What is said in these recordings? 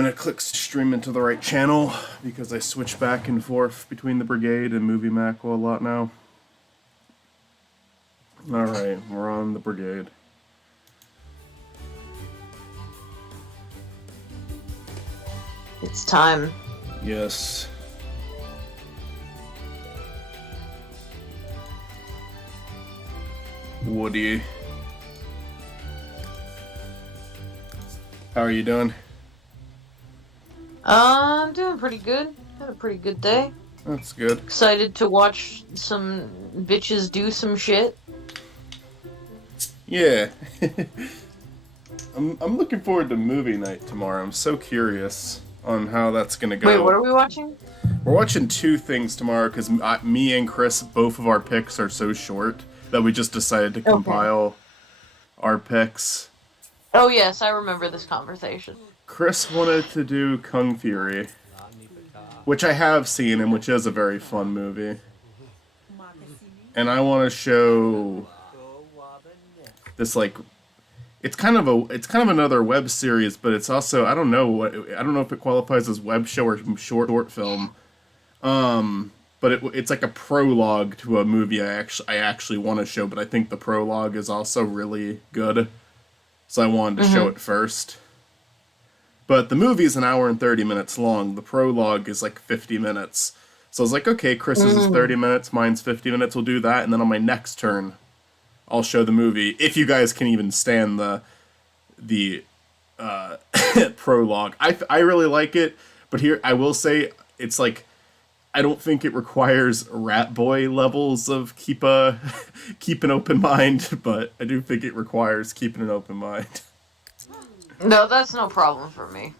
I'm gonna click stream into the right channel because I switch back and forth between the Brigade and Movie Macro a lot now. Alright, we're on the Brigade. It's time. Yes. Woody. How are you doing? I'm doing pretty good. Had a pretty good day. That's good. Excited to watch some bitches do some shit. Yeah. I'm looking forward to movie night tomorrow. I'm so curious on how that's gonna go. Wait, what are we watching? We're watching two things tomorrow because me and Chris, both of our picks are so short that we just decided to compile our picks. Oh yes, I remember this conversation. Chris wanted to do Kung Fury, which I have seen and which is a very fun movie. And I want to show this, like, it's kind of another web series, but it's also I don't know if it qualifies as web show or short film. But it's like a prologue to a movie I actually want to show, but I think the prologue is also really good. So I wanted to show it first. But the movie is an hour and 30 minutes long. The prologue is like 50 minutes. So I was like, okay, Chris's is 30 minutes, mine's 50 minutes, we'll do that. And then on my next turn, I'll show the movie. If you guys can even stand the prologue. I really like it, but here I will say it's like, I don't think it requires Rat Boy levels of keep an open mind, but I do think it requires keeping an open mind. No, that's no problem for me.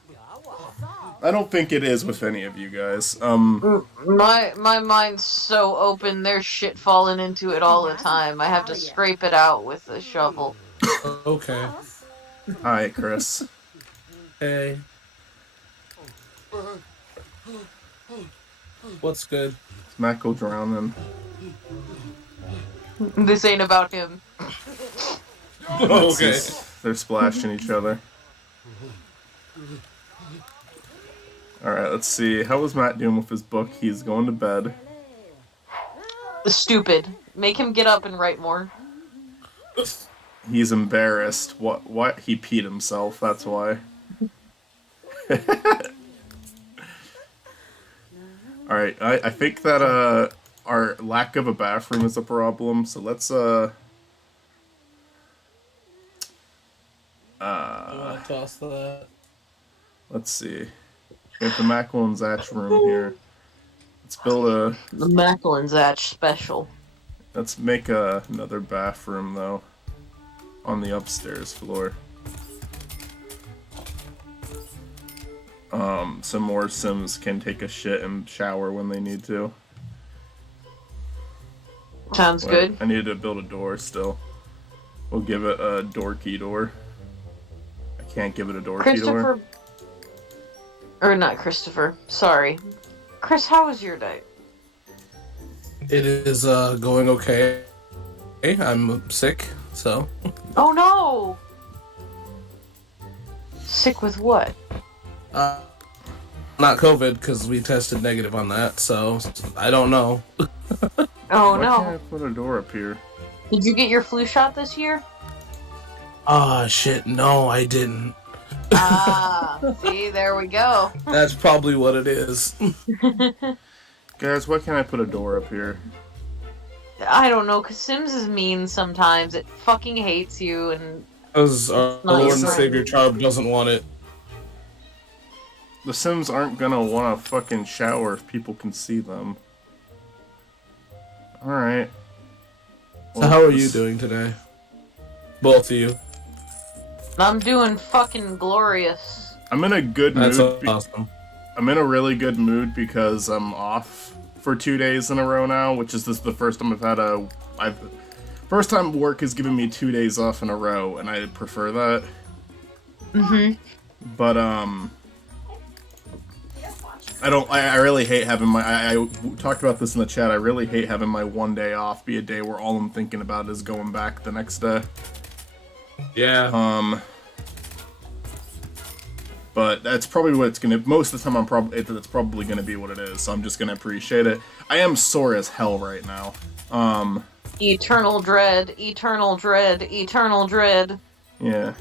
I don't think it is with any of you guys. My mind's so open, there's shit falling into it all the time. I have to scrape it out with a shovel. Okay. Hi, Chris. Hey. What's good? Matt go drowning. This ain't about him. Okay. They're splashing each other. Alright, let's see. How was Matt doing with his book? He's going to bed. Stupid. Make him get up and write more. He's embarrassed. What? He peed himself, that's why. Alright, I think that our lack of a bathroom is a problem, so let's Toss that. let's see. We have the Mackle and Zatch room here. Let's build The Mackle and Zatch special. let's make another bathroom though on the upstairs floor. So more Sims can take a shit and shower when they need to. Sounds good. I needed to build a door still. We'll give it a door key door. I can't give it a door key door. Christopher... Or not Christopher. Sorry. Chris, how was your day? It is going okay. I'm sick, so. Oh no! Sick with what? Not COVID, because we tested negative on that, so I don't know. Oh Why no. can't I put a door up here? Did you get your flu shot this year? Ah, shit, no, I didn't. Ah, see, there we go. That's probably what it is. Guys, why can't I put a door up here? I don't know, because Sims is mean sometimes. It fucking hates you, and... Because our Not Lord and your Savior Charb doesn't want it. The Sims aren't gonna wanna fucking shower if people can see them. Alright. So how are you doing today? Both of you. I'm doing fucking glorious. I'm in a good mood. That's awesome. I'm in a really good mood because I'm off for 2 days in a row now, which is the first time first time work has given me 2 days off in a row, and I prefer that. But I really hate having I talked about this in the chat. I really hate having my 1 day off be a day where all I'm thinking about is going back the next day. Yeah. But that's probably what it's gonna. Most of the time, that's probably gonna be what it is. So I'm just gonna appreciate it. I am sore as hell right now. Eternal dread, eternal dread, eternal dread. Yeah.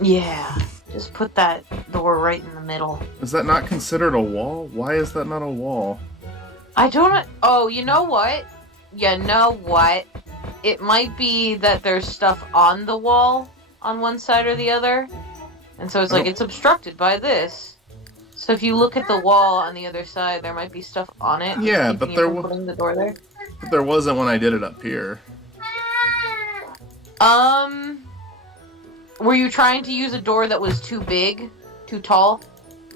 Yeah, just put that door right in the middle. Is that not considered a wall? Why is that not a wall? I don't. Oh, you know what? You know what? It might be that there's stuff on the wall on one side or the other, and so it's like it's obstructed by this. So if you look at the wall on the other side, there might be stuff on it. Yeah, but putting the door there. But there wasn't when I did it up here. Were you trying to use a door that was too big, too tall?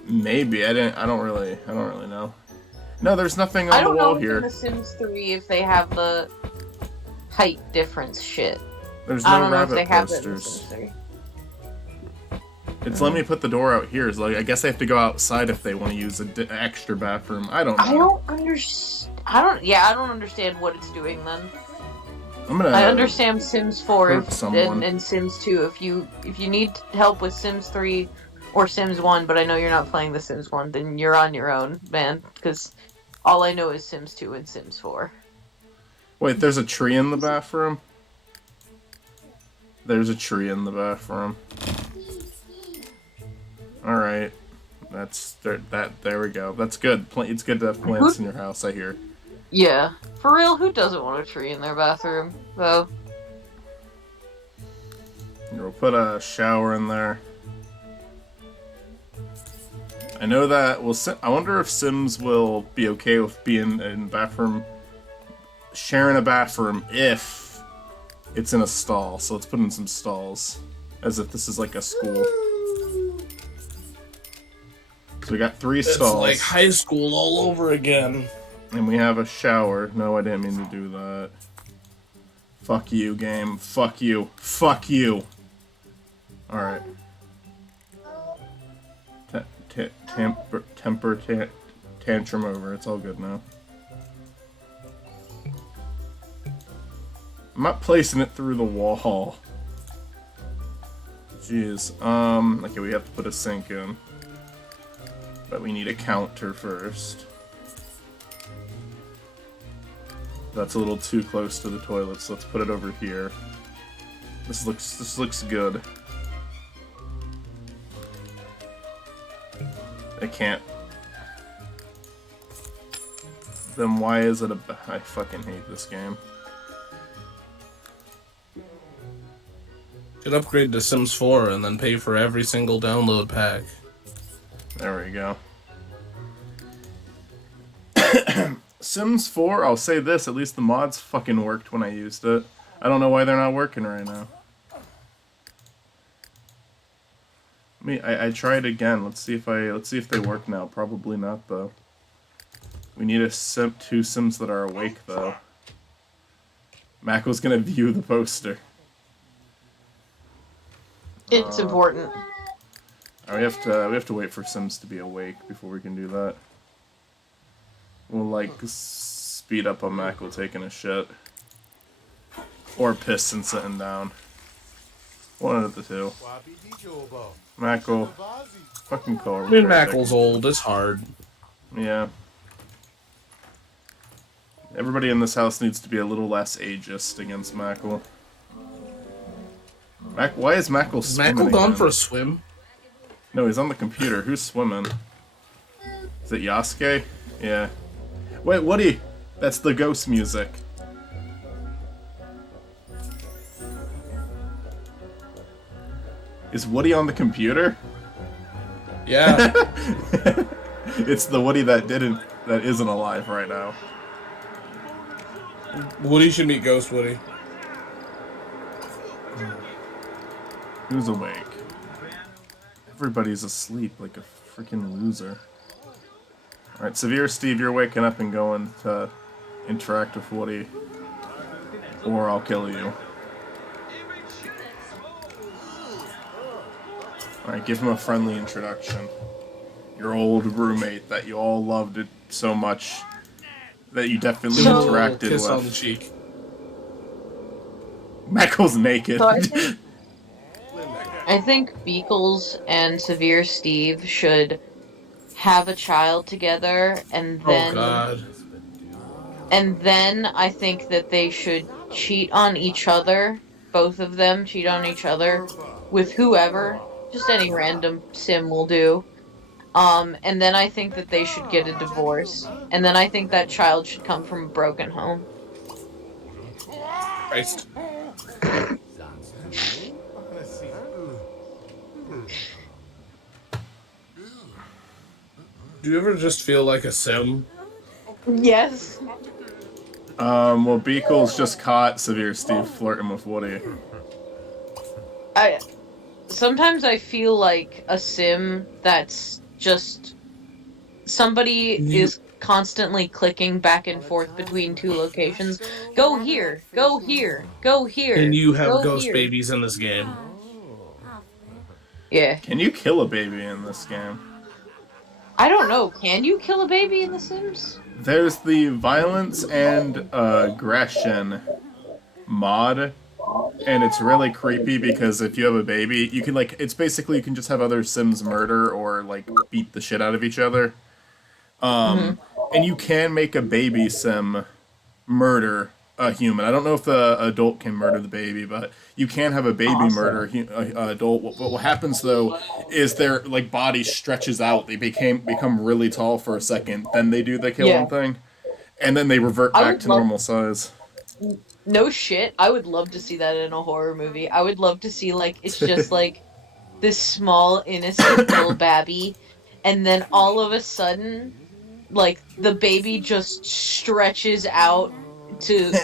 Maybe I don't really know. No, there's nothing on the wall here. I don't know in The Sims 3 if they have the height difference shit. There's I no don't know if rabbit they have it in The posters. Sims 3. It's letting me put the door out here. So like, I guess I have to go outside if they want to use an extra bathroom. I don't know. I don't understand what it's doing then. I understand Sims 4 and Sims 2 if you need help with Sims 3 or Sims 1, but I know you're not playing the Sims 1, then you're on your own, man, because all I know is Sims 2 and Sims 4. Wait, there's a tree in the bathroom? There's a tree in the bathroom. Alright. There we go. That's good. It's good to have plants in your house, I hear. Yeah. For real, who doesn't want a tree in their bathroom, though? We'll put a shower in there. I know that, I wonder if Sims will be okay with being in bathroom, sharing a bathroom if it's in a stall. So let's put in some stalls, as if this is like a school. So we got 3 stalls. It's like high school all over again. And we have a shower. No, I didn't mean to do that. Fuck you, game. Fuck you. Fuck you. Alright. Temper tantrum over. It's all good now. I'm not placing it through the wall. Jeez. Okay, we have to put a sink in. But we need a counter first. That's a little too close to the toilet, so let's put it over here. This looks good. I can't. Then why is it I fucking hate this game. Should upgrade to Sims 4 and then pay for every single download pack. There we go. Sims 4, I'll say this, at least the mods fucking worked when I used it. I don't know why they're not working right now. I tried again. Let's see if they work now. Probably not though. We need 2 Sims that are awake though. Mako's gonna view the poster. It's important. We have to wait for Sims to be awake before we can do that. We'll like speed up on Mako taking a shit. Or piss and sitting down. One of the two. Mako, fucking call. I mean, Mako's old. It's hard. Yeah. Everybody in this house needs to be a little less ageist against Mako. Why is Mako swimming? Mako gone again? for a swim? No, he's on the computer. Who's swimming? Is it Yasuke? Yeah. Wait, Woody! That's the ghost music. Is Woody on the computer? Yeah. It's the Woody that isn't alive right now. Woody should meet Ghost Woody. Who's awake? Everybody's asleep like a freaking loser. Alright, Severe Steve, you're waking up and going to interact with Woody. Or I'll kill you. Alright, give him a friendly introduction. Your old roommate that you all loved it so much that you definitely interacted kiss with. on the cheek. Mako's naked. So I think I think Beakles and Severe Steve should have a child together, Oh God. and then I think that they should cheat on each other. Both of them cheat on each other with whoever, just any random sim will do. And then I think that they should get a divorce, and then I think that child should come from a broken home. Christ. Do you ever just feel like a sim? Yes. Well, Beakles just caught Severe Steve flirting with Woody. I sometimes I feel like a sim that's just somebody You, is constantly clicking back and forth between two locations. Go here, go here, go and here, you have go ghost here. babies in this game. Yeah. Can you kill a baby in this game? I don't know. Can you kill a baby in The Sims? There's the violence and aggression mod, and it's really creepy because if you have a baby, you can like it's basically you can just have other Sims murder or like beat the shit out of each other. Mm-hmm. And you can make a baby sim murder a human. I don't know if the adult can murder the baby, but you can have a baby murder a adult. What happens though is their like body stretches out. They become really tall for a second, then they do the killing Yeah. thing, and then they revert I back would to love- normal size. No shit. I would love to see that in a horror movie. I would love to see like it's just like this small innocent little babby, and then all of a sudden like the baby just stretches out to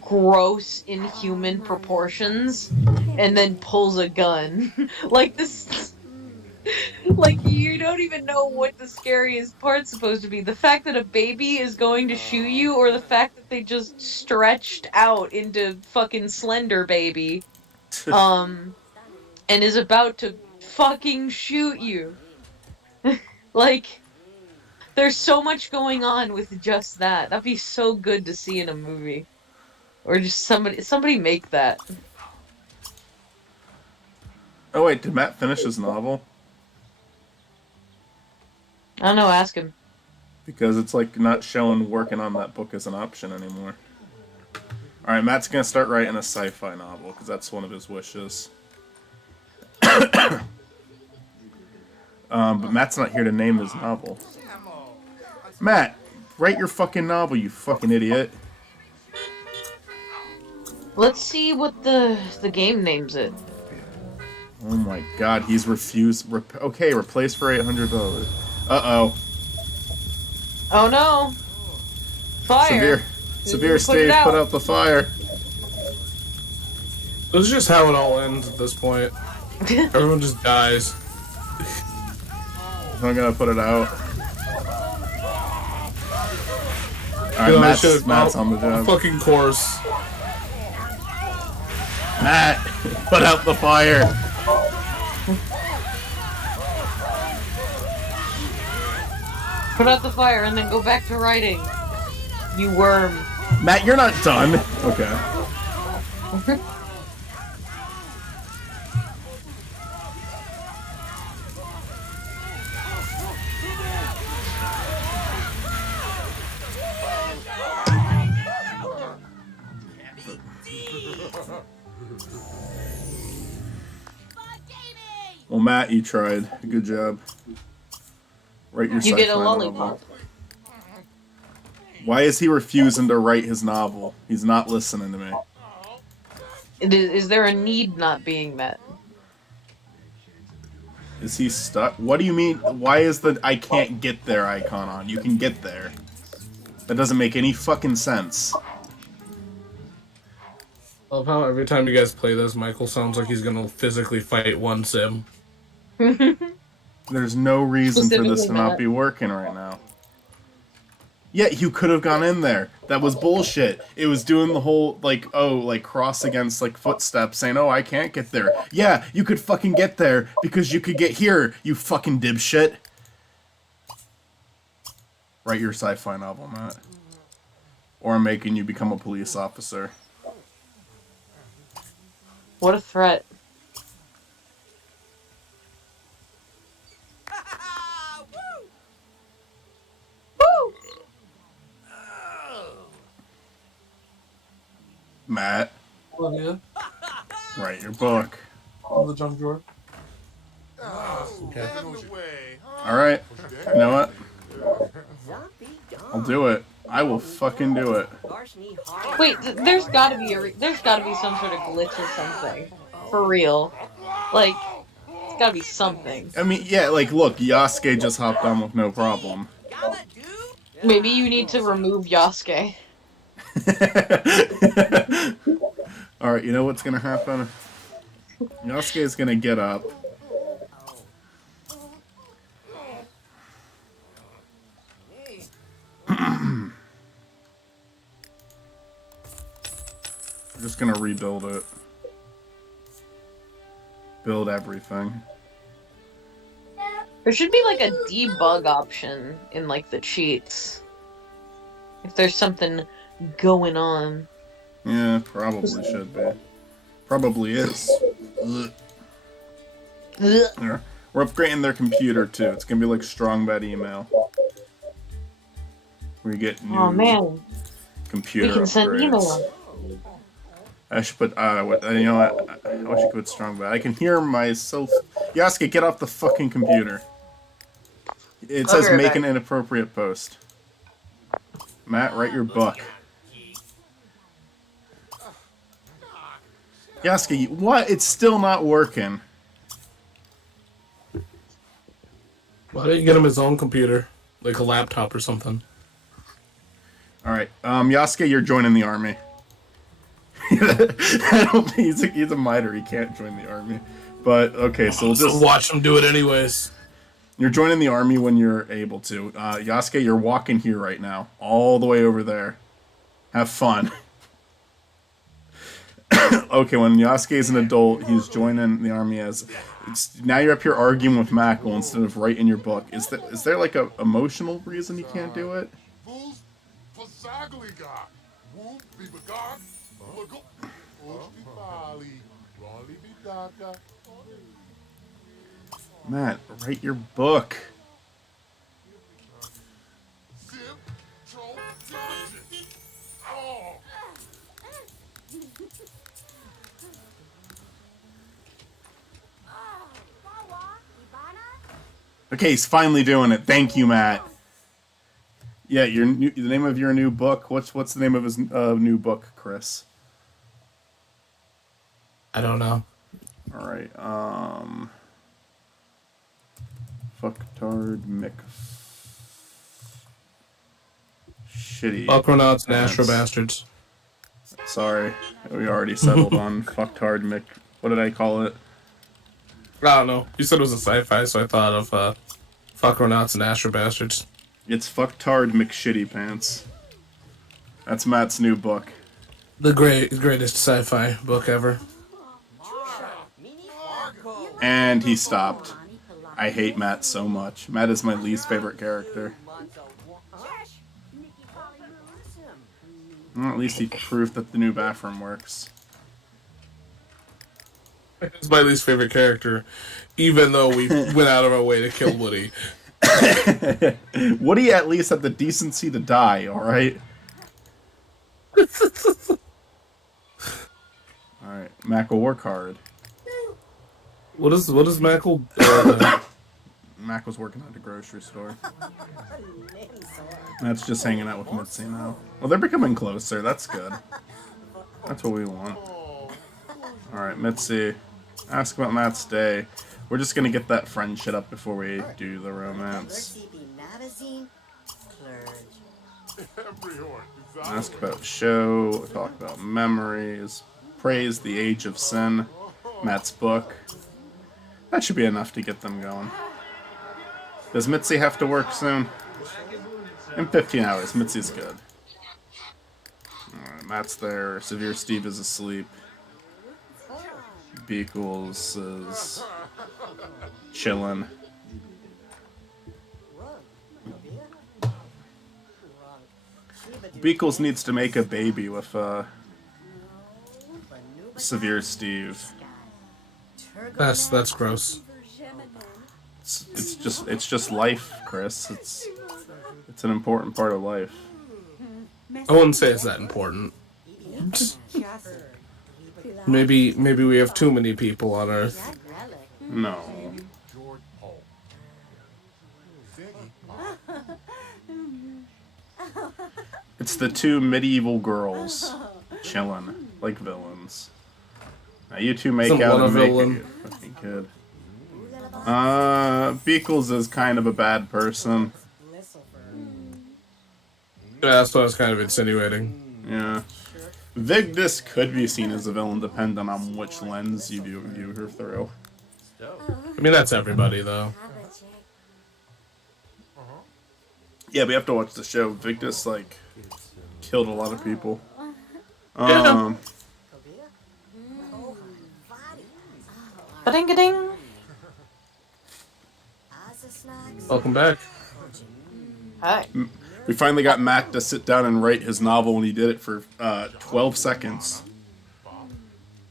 gross inhuman proportions and then pulls a gun. Like this like you don't even know what the scariest part's supposed to be. The fact that a baby is going to shoot you or the fact that they just stretched out into fucking Slender Baby and is about to fucking shoot you. Like there's so much going on with just that. That'd be so good to see in a movie. Or just somebody make that. Oh wait, did Matt finish his novel? I don't know, ask him. Because it's like not showing working on that book as an option anymore. All right, Matt's gonna start writing a sci-fi novel because that's one of his wishes. But Matt's not here to name his novel. Matt, write your fucking novel, you fucking idiot. Let's see what the game names it. Oh my god, he's refused. Okay, replace for $800. Uh-oh. Oh no! Fire! Severe Steve, put out the fire. This is just how it all ends at this point. Everyone just dies. I'm gonna put it out. You know, Alright, Matt's on the job. Fucking course. Matt, put out the fire. Put out the fire and then go back to writing. You worm. Matt, you're not done. Okay. Well, Matt, you tried. Good job. Write your You get a sci-fi lollipop. novel. Why is he refusing to write his novel? He's not listening to me. Is there a need not being met? Is he stuck? What do you mean? Why is the I can't get there icon on? You can get there. That doesn't make any fucking sense. I love how every time you guys play this, Michael sounds like he's gonna physically fight one sim. There's no reason for this to not be working right now. Yeah, you could have gone in there. That was bullshit. It was doing the whole, like, oh, like, cross against, like, footsteps, saying, oh, I can't get there. Yeah, you could fucking get there, because you could get here, you fucking dipshit. Write your sci-fi novel, Matt. Or I'm making you become a police officer. What a threat. Matt, Oh, yeah. write your book. On the junk drawer. Okay. Alright, you know what? I'll do it. I will fucking do it. Wait, there's gotta be there's gotta be some sort of glitch or something. For real. Like, it's gotta be something. I mean, yeah, like, look, Yasuke just hopped on with no problem. Maybe you need to remove Yasuke. Alright, you know what's gonna happen? Yasuke's gonna get up. We're just gonna rebuild it. Build everything. There should be like a debug option in like the cheats. If there's something going on. Yeah, probably should be. Probably is. Ugh. Yeah. We're upgrading their computer too. It's gonna be like strong bad email. We get new computer we can send upgrades. email. I should put, you know what? I wish I could put strong bad. I can hear myself. Yasuke, get off the fucking computer. It says make an inappropriate post. Matt, write your book. Yasuke, what? It's still not working. Why don't you get him his own computer? Like a laptop or something. Alright, Yasuke, you're joining the army. I don't think he's a miter, he can't join the army. But, okay, so we'll just... watch him do it anyways. You're joining the army when you're able to. Yasuke, you're walking here right now. All the way over there. Have fun. Okay, when Yasuke is an adult, he's joining the army as... now you're up here arguing with Mako instead of writing your book. Is there like a emotional reason you can't do it? Matt, write your book. Okay, he's finally doing it. Thank you, Matt. Yeah, the name of your new book. What's the name of his new book, Chris? I don't know. All right. Fucktard Mick. Shitty. Buckronauts and Astro Bastards. Sorry, we already settled on Fucktard Mick. What did I call it? I don't know. You said it was a sci-fi, so I thought of Buckronauts and Astro Bastards. It's Fucktard McShitty Pants. That's Matt's new book. The greatest sci-fi book ever. And he stopped. I hate Matt so much. Matt is my least favorite character. Well, at least he proved that the new bathroom works. It's my least favorite character, even though we went out of our way to kill Woody. Woody at least had the decency to die, alright? Alright, Mac will work hard. What is Mackle? Mac was working at the grocery store. Matt's just hanging out with Mitzi now. Well, they're becoming closer. That's good. That's what we want. Alright, Mitzi. Ask about Matt's day. We're just gonna get that friend shit up before we do the romance. Ask about show. Talk about memories. Praise the Age of Sin. Matt's book. That should be enough to get them going. Does Mitzi have to work soon? In 15 hours. Mitzi's good. Alright, Matt's there. Severe Steve is asleep. Beekles is chilling. Beekles needs to make a baby with Severe Steve. That's gross. It's just life, Chris. It's an important part of life. I wouldn't say it's that important. Maybe we have too many people on Earth. No. It's the two medieval girls chilling like villains. Now you two make Isn't out one a and make villain? it fucking good. Beakles is kind of a bad person. Yeah, that's what I was kind of insinuating. Yeah. Vigdis could be seen as a villain depending on which lens you view her through. I mean, that's everybody, though. Yeah, we have to watch the show. Vigdis, like, killed a lot of people. Yeah. Ba-ding-a-ding. Welcome back. Hi. We finally got Matt to sit down and write his novel, and he did it for 12 seconds.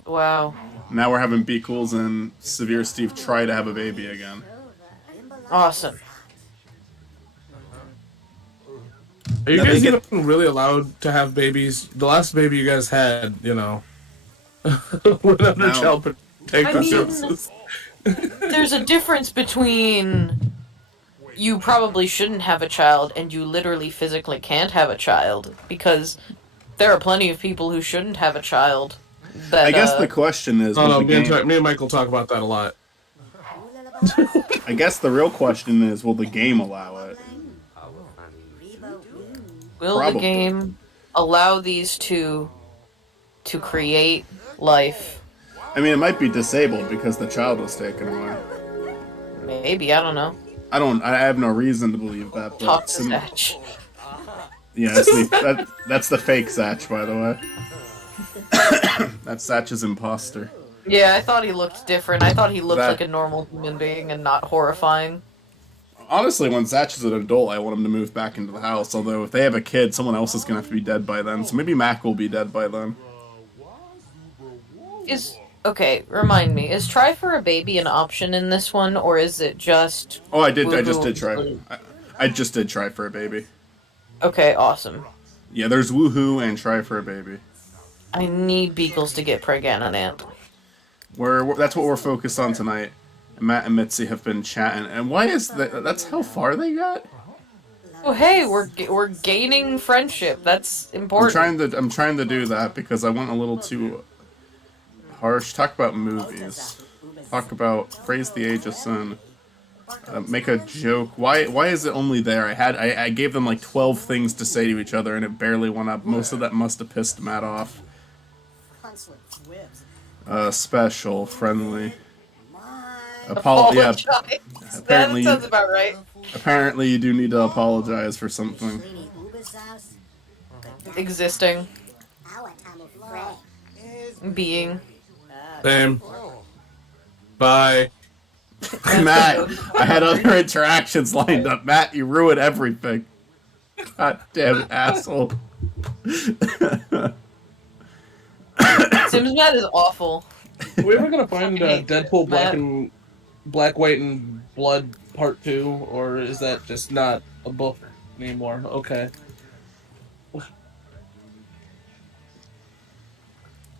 Wow. Now we're having Beakles and Severe Steve try to have a baby again. Awesome. Are you Now they guys even really allowed to have babies? The last baby you guys had, you know, went under No. child protective I mean- services. There's a difference between you probably shouldn't have a child and you literally physically can't have a child, because there are plenty of people who shouldn't have a child. That, I guess the question is, Oh will no, the game, me and Michael talk about that a lot. I guess the real question is, will the game allow it? will probably. the game allow these two to create life? I mean, it might be disabled because the child was taken away. Maybe, I don't know. I have no reason to believe that. But Talk to Satch. Yeah, that's the fake Satch, by the way. That's Satch's imposter. Yeah, I thought he looked different. I thought he looked That- like a normal human being and not horrifying. Honestly, when Satch is an adult, I want him to move back into the house. Although, if they have a kid, someone else is gonna have to be dead by then. So maybe Mac will be dead by then. Okay, remind me, is try for a baby an option in this one, or is it just... Oh, I just woohoo? did try. I just did try for a baby. Okay, awesome. Yeah, there's woohoo and try for a baby. I need Beagles to get pregnant on Ant. That's what we're focused on tonight. Matt and Mitzi have been chatting, and why is that? That's how far they got. Oh, hey, we're gaining friendship. That's important. I'm trying to do that because I went a little too harsh. Talk about movies. Talk about praise the age of sin. Make a joke. Why is it only there? I gave them like 12 things to say to each other, and it barely went up. Most of that must have pissed Matt off. Special, friendly. Apologize. Apparently- That sounds about right. Apparently, you do need to apologize for something. Existing. Being. Same. Bye. Matt, I had other interactions lined up. Matt, you ruined everything. God damn it, asshole. Sims Matt is awful. Are we ever gonna find Okay, Deadpool Matt. Black, White, and Blood Part 2, or is that just not a book anymore? Okay.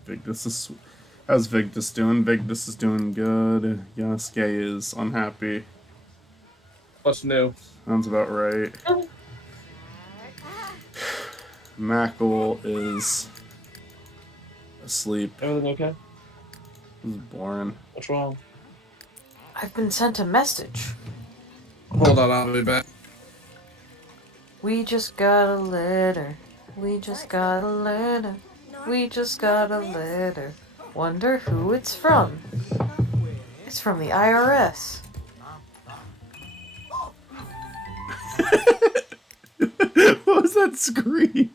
How's Vigdis doing? Vigdis is doing good. Yasuke is unhappy. What's new? Sounds about right. Mackle is asleep. Everything okay? This is boring. What's wrong? I've been sent a message. Hold on, I'll be back. We just got a letter. We just got a letter. We just got a letter. Wonder who it's from. It's from the IRS. What was that screech?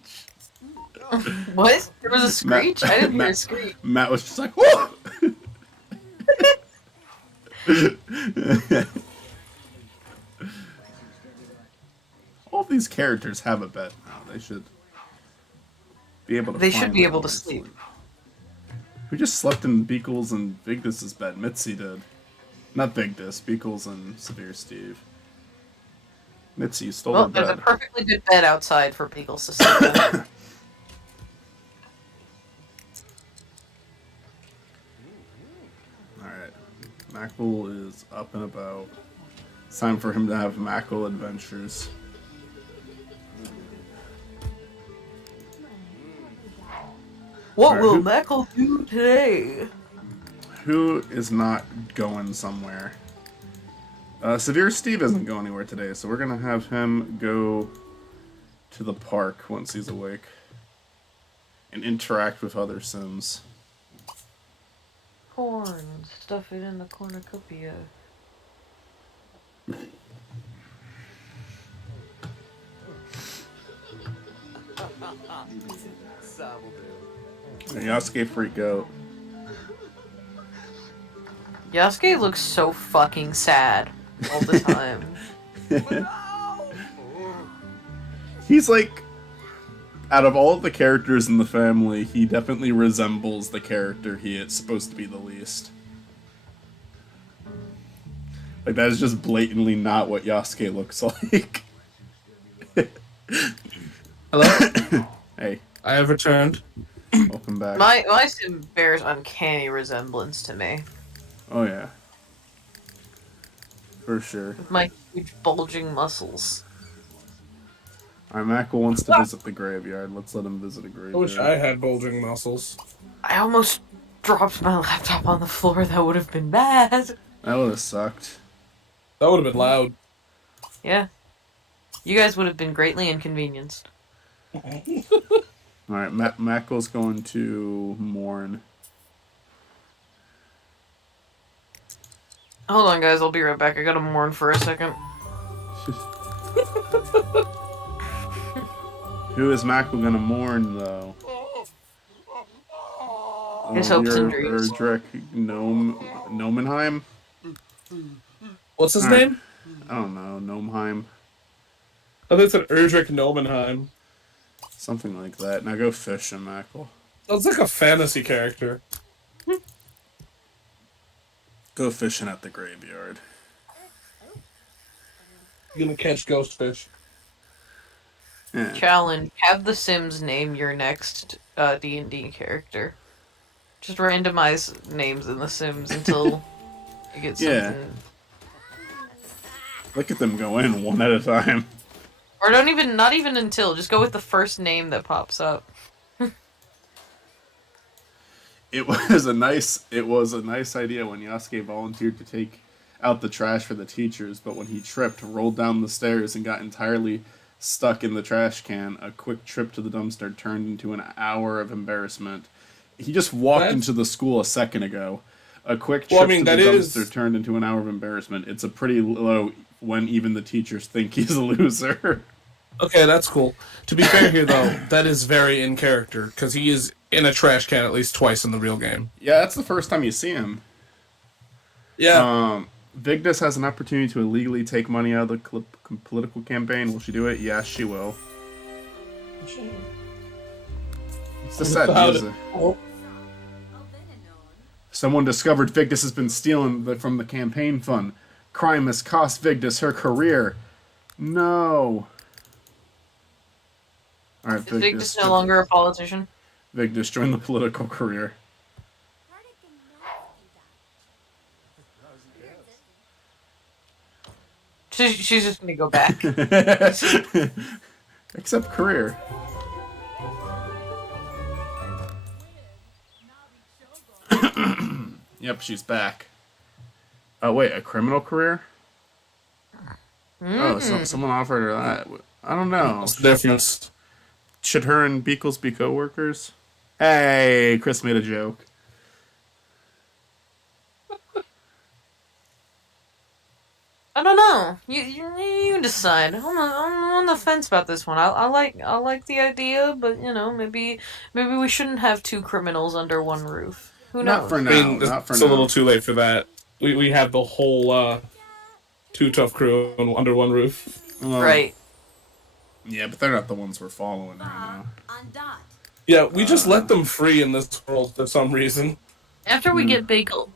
What? There was a screech? I didn't hear a screech. Matt was just like, whoa! All of these characters have a bed now. They should be able to. They should find be where able to they sleep. Who just slept in Beakles and Vigdis's bed? Mitzi did. Not Vigdis, Beakles and Severe Steve. Mitzi, you stole Well, their there's a bed. perfectly good bed outside for Beagles to sleep in. Mackle is up and about. It's time for him to have Mackle adventures. What Alright, will Mackle do today? Who is not going somewhere? Severe Steve isn't going anywhere today, so we're gonna have him go to the park once he's awake and interact with other Sims. Corn. Stuff it in the cornucopia. Yasuke freak out. Yasuke looks so fucking sad all the time. He's like, out of all the characters in the family, he definitely resembles the character he is supposed to be the least. Like, that is just blatantly not what Yasuke looks like. Hello? Hey, I have returned. welcome back. My sim bears uncanny resemblance to me. Oh, yeah. For sure. With my huge bulging muscles. Alright, Mackle wants to visit the graveyard. Let's let him visit a I graveyard. wish I had bulging muscles. I almost dropped my laptop on the floor. That would have been bad. That would have sucked. That would have been loud. Yeah. You guys would have been greatly inconvenienced. Alright, Mackle's going to mourn. Hold on, guys. I'll be right back. I gotta mourn for a second. Who is Mackle gonna mourn, though? His hopes and dreams. Erdrick Nomenheim? What's his Alright. name? I don't know, Gnomeheim. I think it's an Erdrick Nomenheim. Something like that. Now go fishing, Mackle. That's like a fantasy character. Go fishing at the graveyard. You're gonna catch ghost fish. Yeah. Challenge. Have the Sims name your next D&D character. Just randomize names in the Sims until you get something. Yeah. Look at them go in one at a time. Or not even until. Just go with the first name that pops up. It was a nice idea when Yasuke volunteered to take out the trash for the teachers, but when he tripped, rolled down the stairs, and got entirely stuck in the trash can, a quick trip to the dumpster turned into an hour of embarrassment. He just walked into the school a second ago. A quick trip to the dumpster turned into an hour of embarrassment. It's a pretty low when even the teachers think he's a loser. Okay, that's cool. To be fair here, though, that is very in character, because he is in a trash can at least twice in the real game. Yeah, that's the first time you see him. Yeah. Vigdis has an opportunity to illegally take money out of the political campaign. Will she do it? Yes, she will. It's the sad music. Someone discovered Vigdis has been stealing from the campaign fund. Crime has cost Vigdis her career. No. Alright, Is Vigdis no longer a politician? Vigdis joined the political career. She's just gonna go back. Except career. Yep, she's back. Oh, wait, a criminal career? Oh, someone offered her that. I don't know. What's the difference? Should her and Beakles be co-workers? Hey, Chris made a joke. I don't know. You decide. I'm on the fence about this one. I like the idea, but maybe we shouldn't have two criminals under one roof. Who knows? Not for now. I mean, not for it's now. a little too late for that. We have the whole Two Tough crew under one roof. Right. Yeah, but they're not the ones we're following right now. Yeah, we just let them free in this world for some reason. After we get Beagles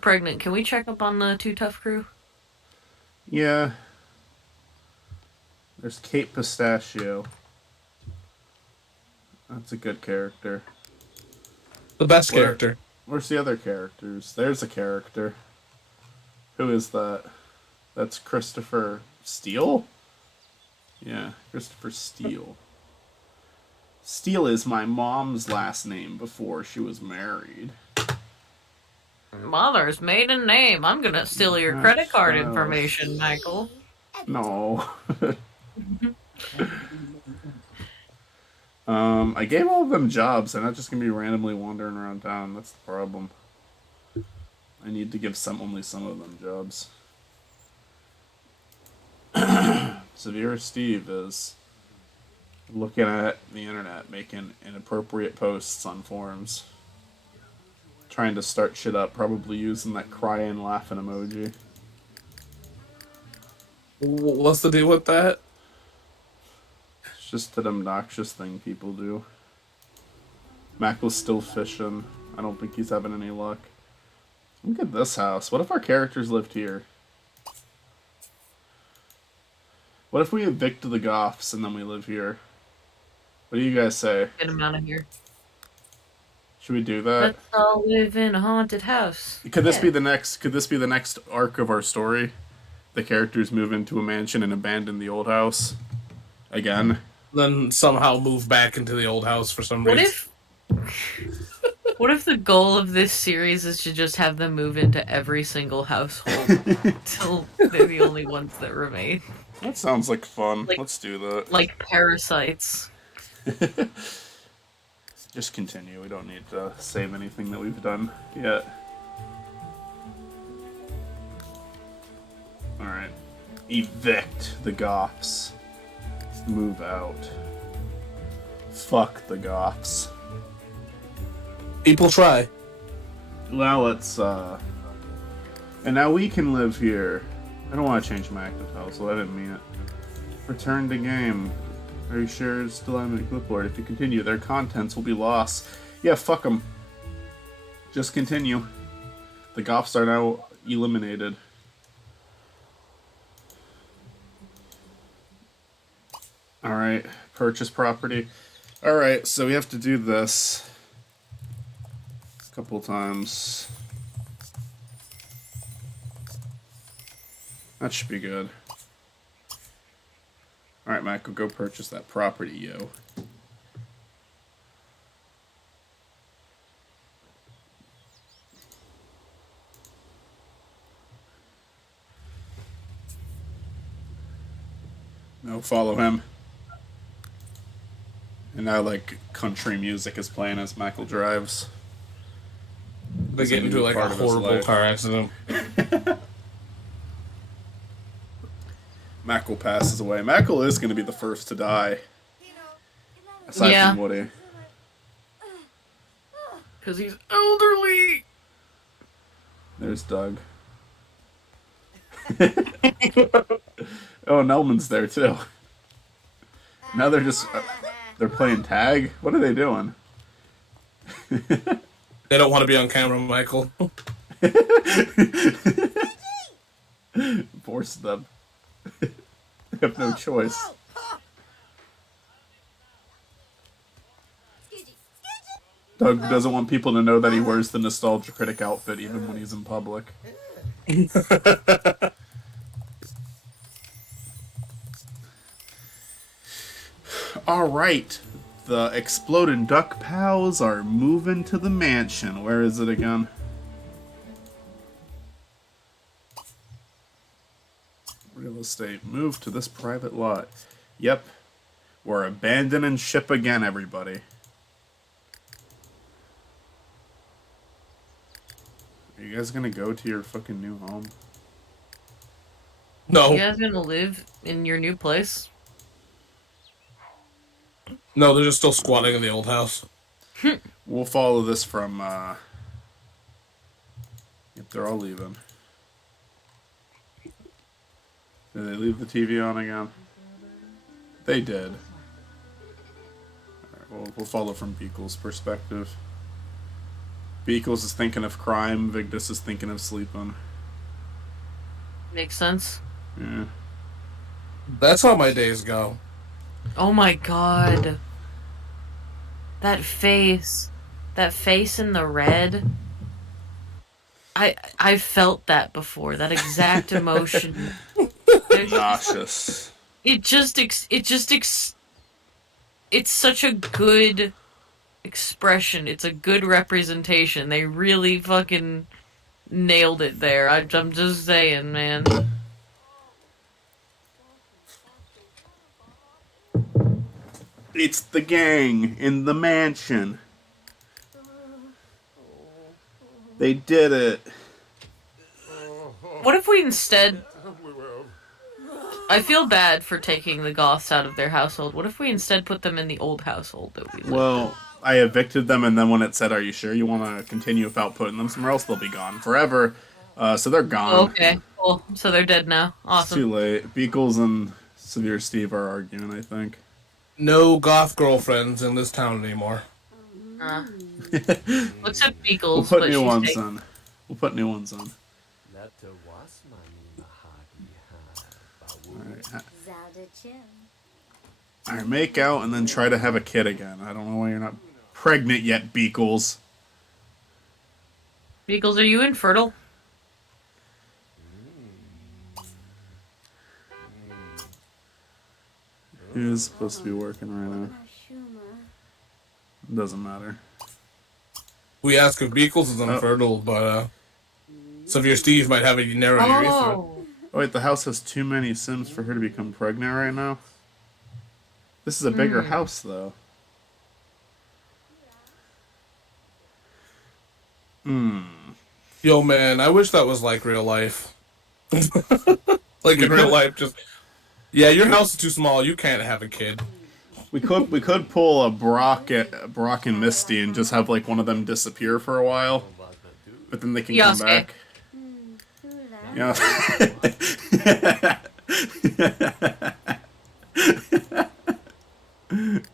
pregnant, can we check up on the Two Tough crew? Yeah. There's Kate Pistachio. That's a good character. The best character. Where's the other characters? There's a character. Who is that? That's Christopher Steele? Yeah, Christopher Steele. Steele is my mom's last name before she was married. Mother's maiden name. I'm gonna steal your credit card information, Michael. No. I gave all of them jobs. They're not just gonna be randomly wandering around town. That's the problem. I need to give only some of them jobs. Severe Steve is looking at the internet, making inappropriate posts on forums. Trying to start shit up, probably using that crying, laughing emoji. What's the deal with that? It's just an obnoxious thing people do. Mac was still fishing. I don't think he's having any luck. Look at this house. What if our characters lived here? What if we evict the Goths and then we live here? What do you guys say? Get him out of here. Should we do that? Let's all live in a haunted house. Could this be the next? Could this be the next arc of our story? The characters move into a mansion and abandon the old house again. Then somehow move back into the old house for some reason. What if the goal of this series is to just have them move into every single household until they're the only ones that remain? That sounds like fun. Let's do that. Like parasites. Just continue. We don't need to save anything that we've done yet. Alright. Evict the Goths. Move out. Fuck the Goths. People try. Well, let's, And now we can live here. I don't want to change my active title, so I didn't mean it. Return to game. Are you sure it's still on the clipboard? If you continue, their contents will be lost. Yeah, fuck them. Just continue. The Goths are now eliminated. Alright, purchase property. Alright, so we have to do this a couple times. That should be good. Alright, Michael, go purchase that property, yo. No, follow him. And now, like, country music is playing as Michael drives. They get into, like, a horrible car accident. Mackle passes away. Mackle is going to be the first to die. Aside from Woody. Because he's elderly. There's Doug. Oh, Nelman's there too. Now they're just... they're playing tag? What are they doing? They don't want to be on camera, Michael. Force them. They have no choice. Doug doesn't want people to know that he wears the Nostalgia Critic outfit even when he's in public. Alright. The exploding duck pals are moving to the mansion. Where is it again? Real estate. Move to this private lot. Yep. We're abandoning ship again, everybody. Are you guys gonna go to your fucking new home? No. You guys gonna live in your new place? No, they're just still squatting in the old house. We'll follow this from, Yep, they're all leaving. Did they leave the TV on again? They did. Alright, we'll follow from Beekles' perspective. Beekles is thinking of crime, Vigdis is thinking of sleeping. Makes sense. Yeah. That's how my days go. Oh my god. That face. That face in the red. I felt that before. That exact emotion. Nauseous. It's such a good expression. It's a good representation. They really fucking nailed it there. I'm just saying, man. It's the gang in the mansion. They did it. What if we instead... I feel bad for taking the Goths out of their household. What if we instead put them in the old household that we lived Well, I evicted them, and then when it said, "Are you sure you want to continue without putting them somewhere else?" They'll be gone forever. So they're gone. Oh, okay, cool. So they're dead now. It's Awesome. too late. Beakles and Severe Steve are arguing, I think. No goth girlfriends in this town anymore. Except Beagles, We'll put but new she's ones taken. on. We'll put new ones on. Alright, make out and then try to have a kid again. I don't know why you're not pregnant yet, Beakles. Beagles, are you infertile? Who's supposed to be working right now? Doesn't matter. We ask if Beakles is infertile, but Severe Steve might have a narrow urethra. Oh wait, the house has too many Sims for her to become pregnant right now? This is a bigger house, though. Yo, man, I wish that was like real life. Like in real life, just... Yeah, your house is too small. You can't have a kid. We could pull a Brock and Misty and just have like one of them disappear for a while, but then they can come back. Yeah.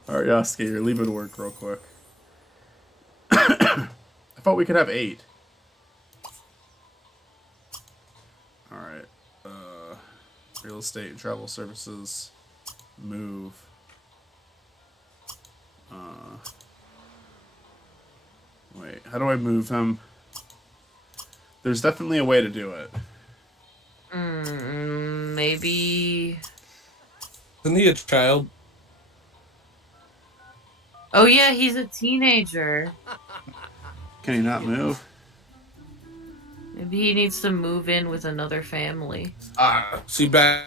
Alright, Yasuke, you're leaving work real quick. I thought we could have 8. Alright. Real estate and travel services. Move. Wait, how do I move him? There's definitely a way to do it. Maybe... Isn't he a child? Oh yeah, he's a teenager. Can he not move? Maybe he needs to move in with another family. See, back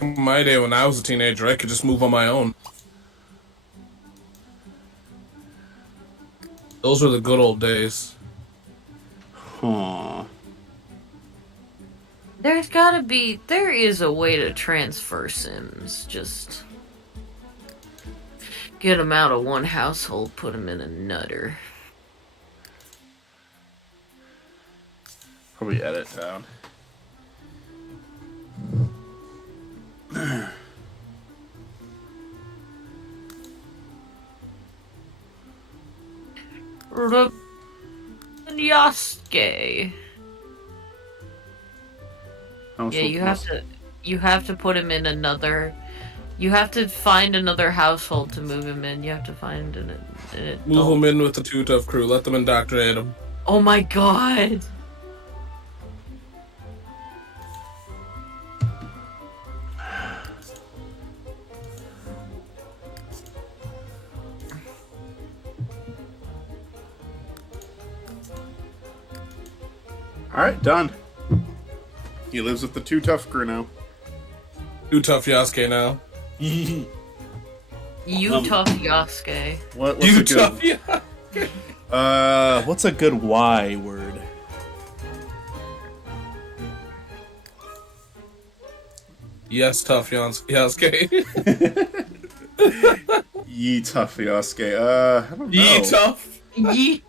in my day when I was a teenager, I could just move on my own. Those were the good old days. Huh. There is a way to transfer Sims. Just get them out of one household, put them in another. Probably edit down. Yasuke. Yeah, you have to put him in another. You have to find another household to move him in. You have to find an adult. Move him in with the Too Tough crew. Let them indoctrinate him. Oh my god. Alright, done. He lives with the Too Tough crew now. Too Tough Yasuke now. You tough Yasuke. What's You a good, tough Yasuke. what's a good Y word? Yes, tough Yasuke. Ye tough Yasuke. I don't know. Ye tough. Ye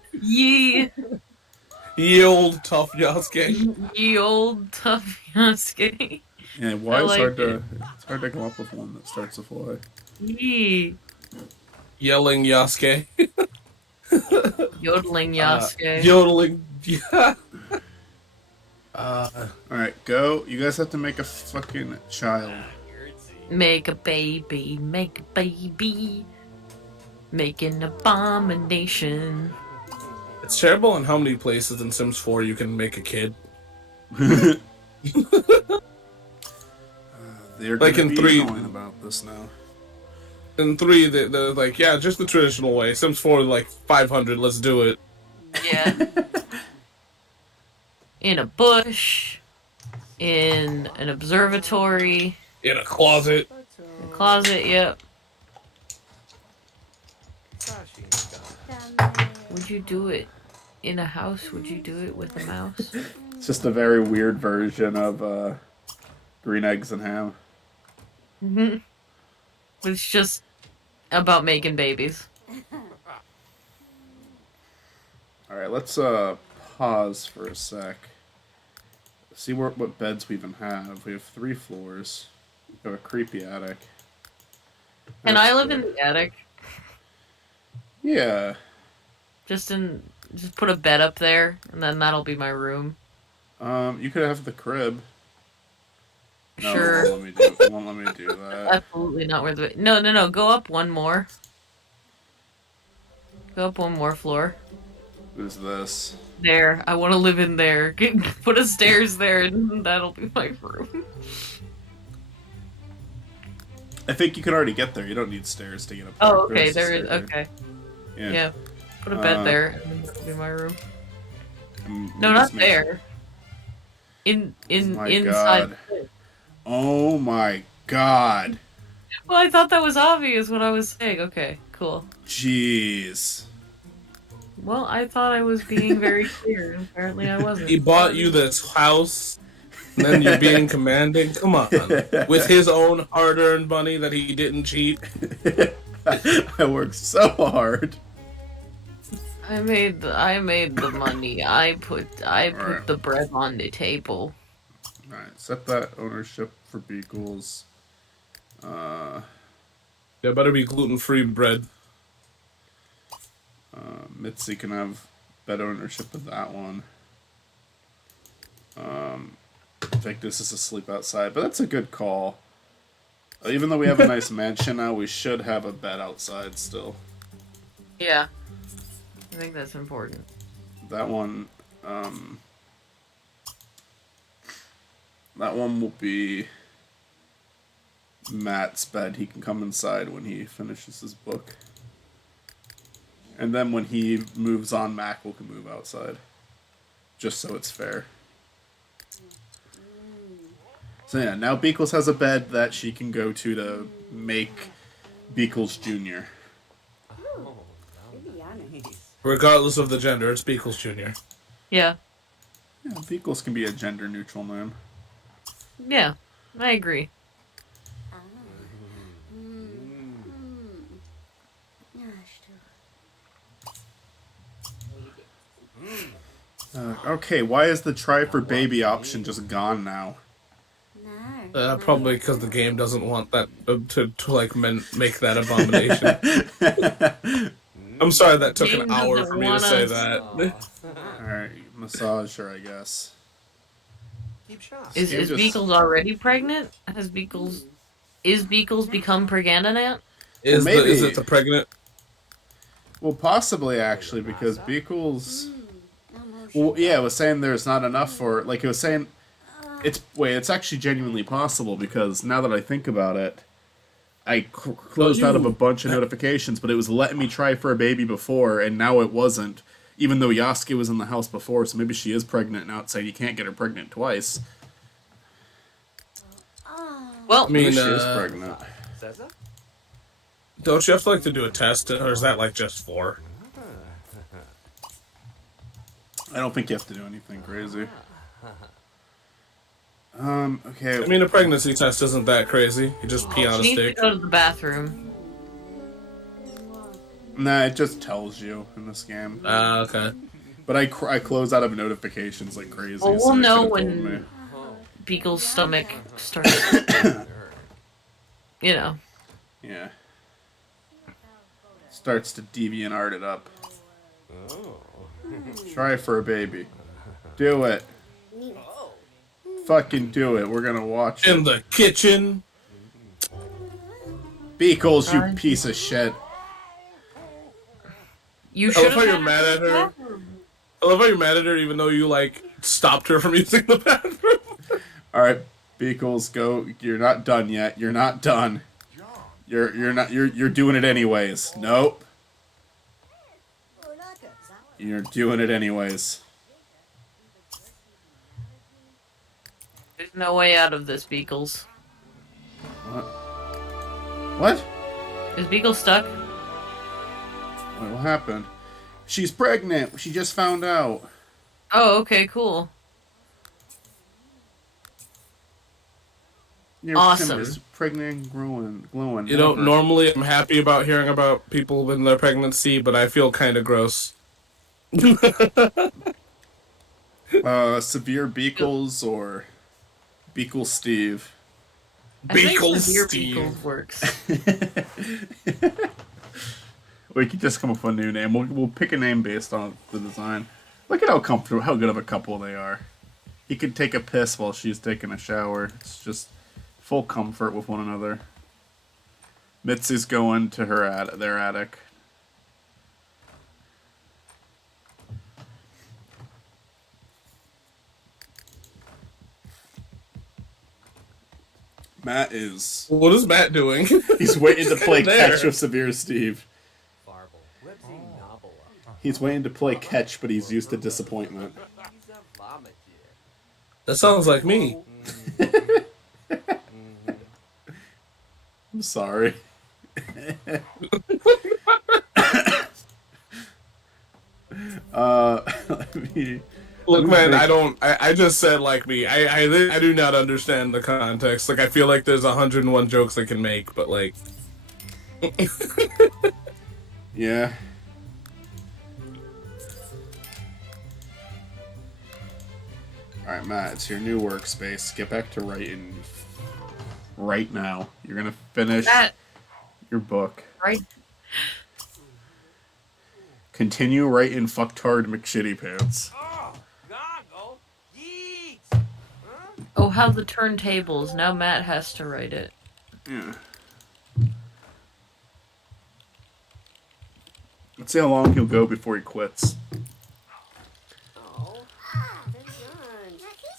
Ye old tough Yasuke. Ye old tough Yasuke. Yeah, Y is like hard it. it's hard to come up with one that starts with Y. Ye. Yelling Yasuke. Yodeling Yasuke. Yodeling. Yeah. Alright, go. You guys have to make a fucking child. Make a baby, make a baby. Make an abomination. It's terrible in how many places in Sims 4 you can make a kid. They're Like gonna in be 3. annoying about this now. In 3, they're like, yeah, just the traditional way. Sims 4, like 500, let's do it. Yeah. In a bush, in an observatory, In a closet. a closet, yep. Would you do it in a house? Would you do it with a mouse? It's just a very weird version of green eggs and ham. Mm-hmm. It's just about making babies. Alright, let's pause for a sec. See what beds we even have. We have 3 floors. We have a creepy attic. And That's I live good. in the attic. Yeah. Just put a bed up there, and then that'll be my room. You could have the crib. No, Sure. it won't let me do that. Absolutely not worth it. No. Go up one more. Go up one more floor. Who's this? There. I want to live in there. Put a stairs there, and that'll be my room. I think you can already get there. You don't need stairs to get up there. Oh, okay. There's a There is. stair Okay. here. Yeah. Put a bed there, and that'll be my room. And No, we'll not just make- there. My Inside. God. Oh my God. Well, I thought that was obvious what I was saying. Okay, cool. Jeez. Well, I thought I was being very clear, and apparently I wasn't. He bought you this house, and then you're being commanding? Come on. With his own hard-earned money that he didn't cheat. I worked so hard. I made the money. I put Alright. the bread on the table. Alright, set that ownership for Beagles. There better be gluten-free bread. Mitzi can have bed ownership of that one. Victus is asleep outside, but that's a good call. Even though we have a nice mansion now, we should have a bed outside still. Yeah. I think that's important. That one will be Matt's bed. He can come inside when he finishes his book. And then when he moves on, Mac can move outside. Just so it's fair. So yeah, now Beakles has a bed that she can go to make Beakles Jr. Regardless of the gender, it's Beakles Jr. Yeah. Yeah, Beakles can be a gender neutral name. Yeah. I agree. Okay, why is the try for baby option just gone now? Probably because the game doesn't want that to like make that abomination. I'm sorry that took an Game hour doesn't for me to want say us. that. Alright, massager, I guess. Is Game just- Beakles already pregnant? Is Beakles become pregnant? Is maybe- it the pregnant? Well, possibly actually, because Beakles. Well, yeah, it was saying there's not enough for. Like, it was saying. It's actually genuinely possible because now that I think about it, I closed out of a bunch of notifications, but it was letting me try for a baby before, and now it wasn't. Even though Yasuke was in the house before, so maybe she is pregnant now. It's saying you can't get her pregnant twice. Well, I mean, Maybe she is pregnant. Don't you have to do a test, or is that just 4? I don't think you have to do anything crazy. Okay. I mean, a pregnancy test isn't that crazy. You just pee on a she needs to stick. go to the bathroom. Nah, it just tells you in this game. Okay. But I close out of notifications like crazy. Well, we'll so it know should've when- told me. Beagle's stomach starts. You know. Yeah. Starts to deviant art it up. Try for a baby. Do it. Fucking do it. We're gonna watch In it. the kitchen. Beakles, you piece of shit. You I should love how have you're mad at her. I love how you're mad at her even though you, like, stopped her from using the bathroom. Alright, Beakles, go. You're not done yet. You're not done. You're doing it anyways. Nope. You're doing it anyways. There's no way out of this, Beakles. What? Is Beakles stuck? Wait, what happened? She's pregnant. She just found out. Oh, okay, cool. Your Awesome. Is pregnant, growing, glowing. You know, Never. normally I'm happy about hearing about people in their pregnancy, but I feel kind of gross. Severe Beakles or Beakle Steve? Beakle Severe Steve. Beakles works. We could just come up with a new name. We'll pick a name based on the design. Look at how comfortable, how good of a couple they are. He could take a piss while she's taking a shower. It's just full comfort with one another. Mitzi's going to their attic. Matt is. What is Matt doing? He's waiting to play There. catch with Severe Steve. He's waiting to play catch, but he's used to disappointment. That sounds like me. I'm sorry. Let me. Look, man, I just said like me. I do not understand the context. Like, I feel like there's 101 jokes I can make, but like... Yeah. Alright, Matt, it's your new workspace. Get back to writing right now. You're gonna finish That, your book. right? Continue writing fucktard McShitty Pants. Oh, how the turntables. Now Matt has to write it. Yeah. Let's see how long he'll go before he quits.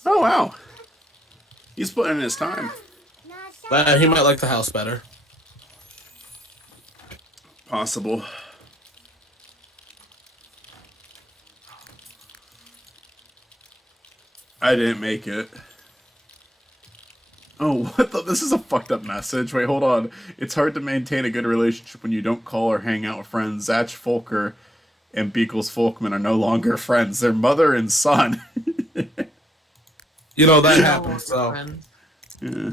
Oh, wow. He's putting in his time. He might like the house better. Possible. I didn't make it. Oh, what the? This is a fucked up message. Wait, hold on. It's hard to maintain a good relationship when you don't call or hang out with friends. Zach Folker and Beakles Folkman are no longer friends. They're mother and son. You know, that happens, so... Yeah.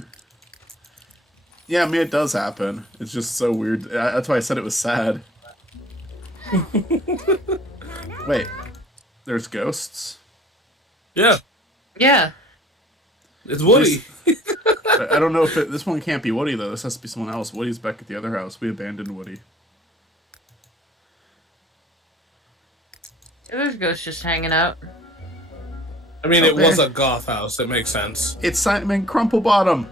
Yeah, I mean, it does happen. It's just so weird. That's why I said it was sad. Wait. There's ghosts? Yeah, Yeah. it's Woody. I don't know if this one can't be Woody, though. This has to be someone else. Woody's back at the other house. We abandoned Woody. There's ghosts just hanging out. I mean, it Okay. was a goth house. It makes sense. It's Simon Crumplebottom!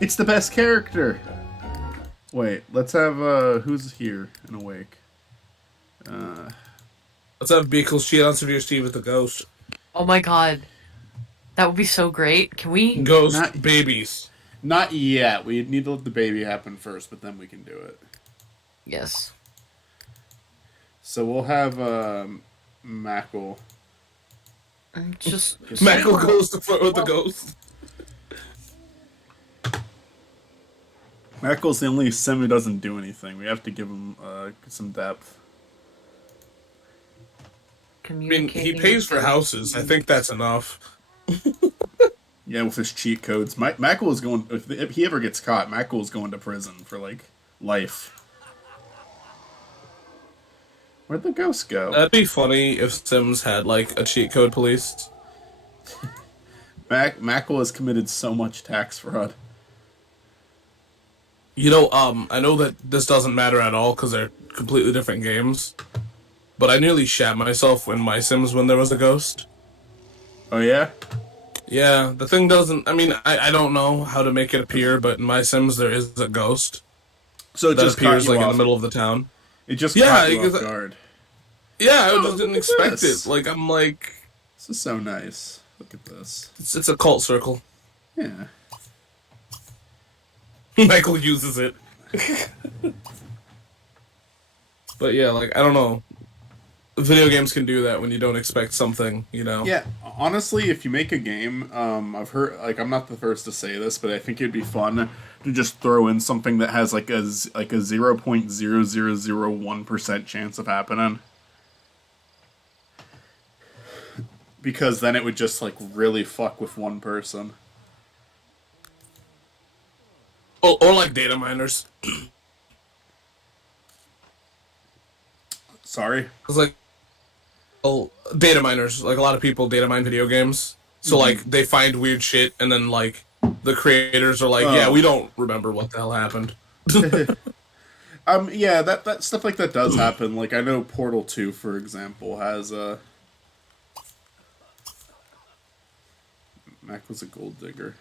It's the best character! Wait, let's have, who's here and awake? Let's have Beakles cheat on Severe Steve with the ghost. Oh my god. That would be so great. Can we? Ghost Not- babies. Not yet. We need to let the baby happen first, but then we can do it. Yes. So we'll have, Mackle. Just... Michael goes to flirt with the ghost. Michael's the only sim who doesn't do anything. We have to give him, some depth. I mean, he pays for houses. I think that's enough. Yeah, with his cheat codes. Mackle is going... If he ever gets caught, Mackle is going to prison for, like, life. Where'd the ghost go? That'd be funny if Sims had, like, a cheat code police. Mackle has committed so much tax fraud. You know, I know that this doesn't matter at all because they're completely different games. But I nearly shat myself in My Sims when there was a ghost. Oh, yeah? Yeah, the thing doesn't... I mean, I don't know how to make it appear, but in My Sims there is a ghost So it that just appears, caught you like, in off. the middle of the town. It just Yeah, caught you off because- guard. Yeah, I Oh, just didn't look at expect this. it. Like, I'm like, This is so nice. Look at this. it's a cult circle. Yeah. Michael uses it. But yeah, like, I don't know. Video games can do that when you don't expect something, you know? Yeah, honestly, if you make a game, I've heard, like, I'm not the first to say this, but I think it'd be fun to just throw in something that has like a 0.0001% chance of happening. Because then it would just like really fuck with one person. Or like data miners. Sorry? Because, like, data miners, like, a lot of people data mine video games. So, like, they find weird shit, and then, like, the creators are like, yeah, we don't remember what the hell happened. Yeah, that stuff like that does happen. Like, I know Portal 2, for example, has a... Mac was a gold digger.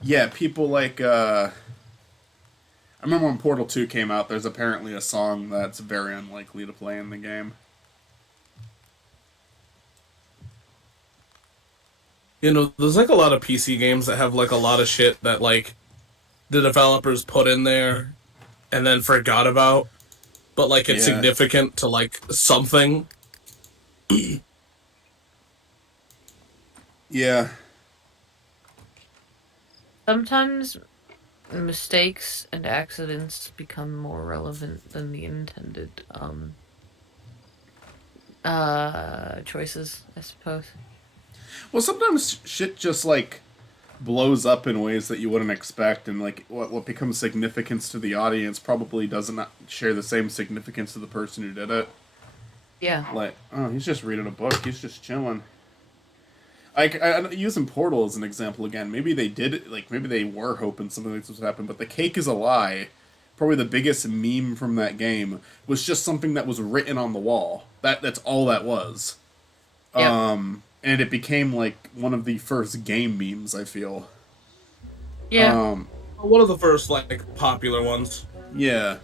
Yeah, people like, I remember when Portal 2 came out, there's apparently a song that's very unlikely to play in the game. You know, there's, like, a lot of PC games that have, like, a lot of shit that, like, the developers put in there and then forgot about. But, like, it's significant to, like, something. Yeah. Sometimes mistakes and accidents become more relevant than the intended choices, I suppose. Well, sometimes shit just, like, blows up in ways that you wouldn't expect, and, like, what becomes significance to the audience probably doesn't share the same significance to the person who did it. Yeah. Like, oh, he's just reading a book. He's just chilling. I using Portal as an example again. Maybe they did it, like, maybe they were hoping something like this would happen, but the cake is a lie. Probably the biggest meme from that game was just something that was written on the wall. That's all that was. Yep. And it became, like, one of the first game memes, I feel. Yeah. One of the first, like, popular ones. Yeah.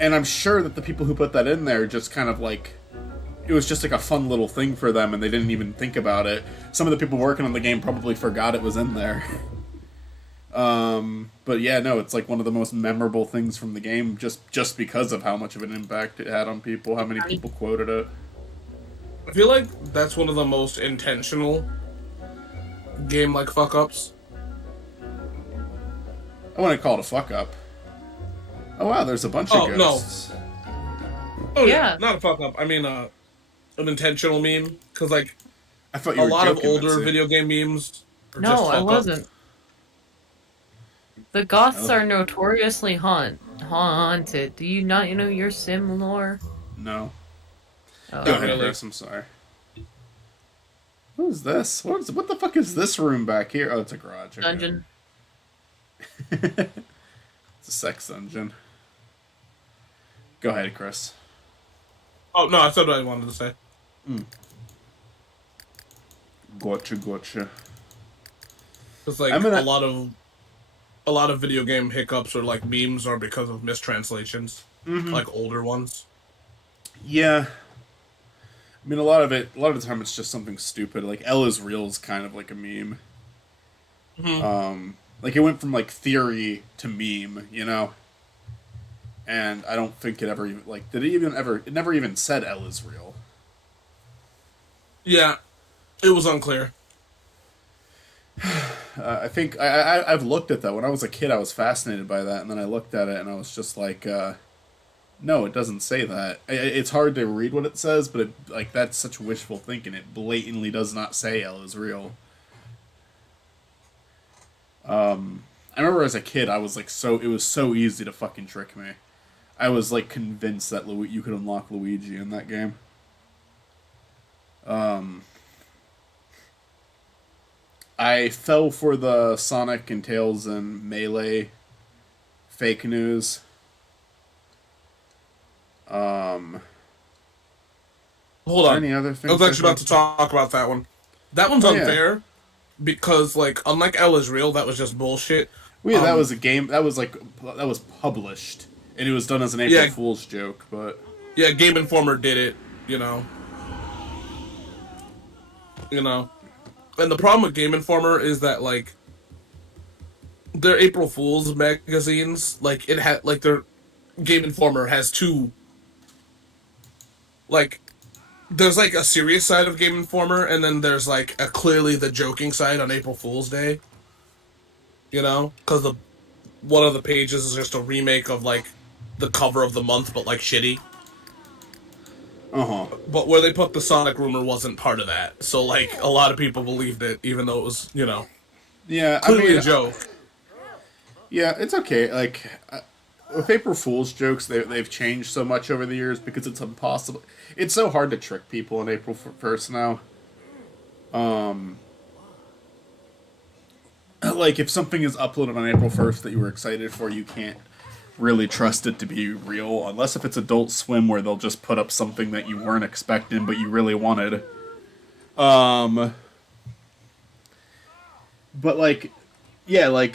And I'm sure that the people who put that in there just kind of, like... It was just, like, a fun little thing for them, and they didn't even think about it. Some of the people working on the game probably forgot it was in there. But yeah, no, it's, like, one of the most memorable things from the game, just because of how much of an impact it had on people, how many people quoted it. I feel like that's one of the most intentional game-like fuck-ups. I wouldn't call it a fuck-up. Oh, wow, there's a bunch of ghosts. No. Oh, yeah. Yeah. Not a fuck-up. I mean, an intentional meme. Because, like, I thought you a were lot of joking, older Mitzi. video game memes are No, just I fuck-ups. wasn't. The goths are notoriously haunted. Do you not know your sim lore? No. Oh. Go ahead, really. Chris, I'm sorry. What is this? What the fuck is this room back here? Oh, it's a garage. Okay. Dungeon. It's a sex dungeon. Go ahead, Chris. Oh, no, I said what I wanted to say. Gotcha. It's like a lot of video game hiccups or like memes are because of mistranslations, like older ones. Yeah. I mean, a lot of the time it's just something stupid. Like, L is real is kind of like a meme. Like, it went from, like, theory to meme, you know? And I don't think it ever even, like, it never even said L is real. Yeah, it was unclear. I think, I've looked at that. When I was a kid, I was fascinated by that, and then I looked at it, and I was just like, no, it doesn't say that. It's hard to read what it says, but that's such wishful thinking. It blatantly does not say L is real. I remember as a kid, I was like, it was so easy to fucking trick me. I was like convinced that you could unlock Luigi in that game. I fell for the Sonic and Tails and Melee fake news. Hold on. Any other things? I was actually about to talk about that one. That one's unfair because, like, unlike L is real, that was just bullshit. Well, yeah, that was a game that was published And it was done as an April Yeah. Fool's joke, but... Yeah, Game Informer did it, you know. You know. And the problem with Game Informer is that, like, their April Fool's magazines, like, it had, like, their Game Informer has two, like, there's, like, a serious side of Game Informer, and then there's, like, a clearly the joking side on April Fool's Day. You know? Because one of the pages is just a remake of, like, the cover of the month, but, like, shitty. Uh-huh. But where they put the Sonic rumor wasn't part of that. So, like, a lot of people believed it, even though it was, you know, Yeah, clearly a joke. Yeah, it's okay. Like, with April Fool's jokes, they've changed so much over the years because it's impossible. It's so hard to trick people on April 1st now. Like, if something is uploaded on April 1st that you were excited for, you can't really trust it to be real, unless if it's Adult Swim where they'll just put up something that you weren't expecting but you really wanted. But, like, yeah, like,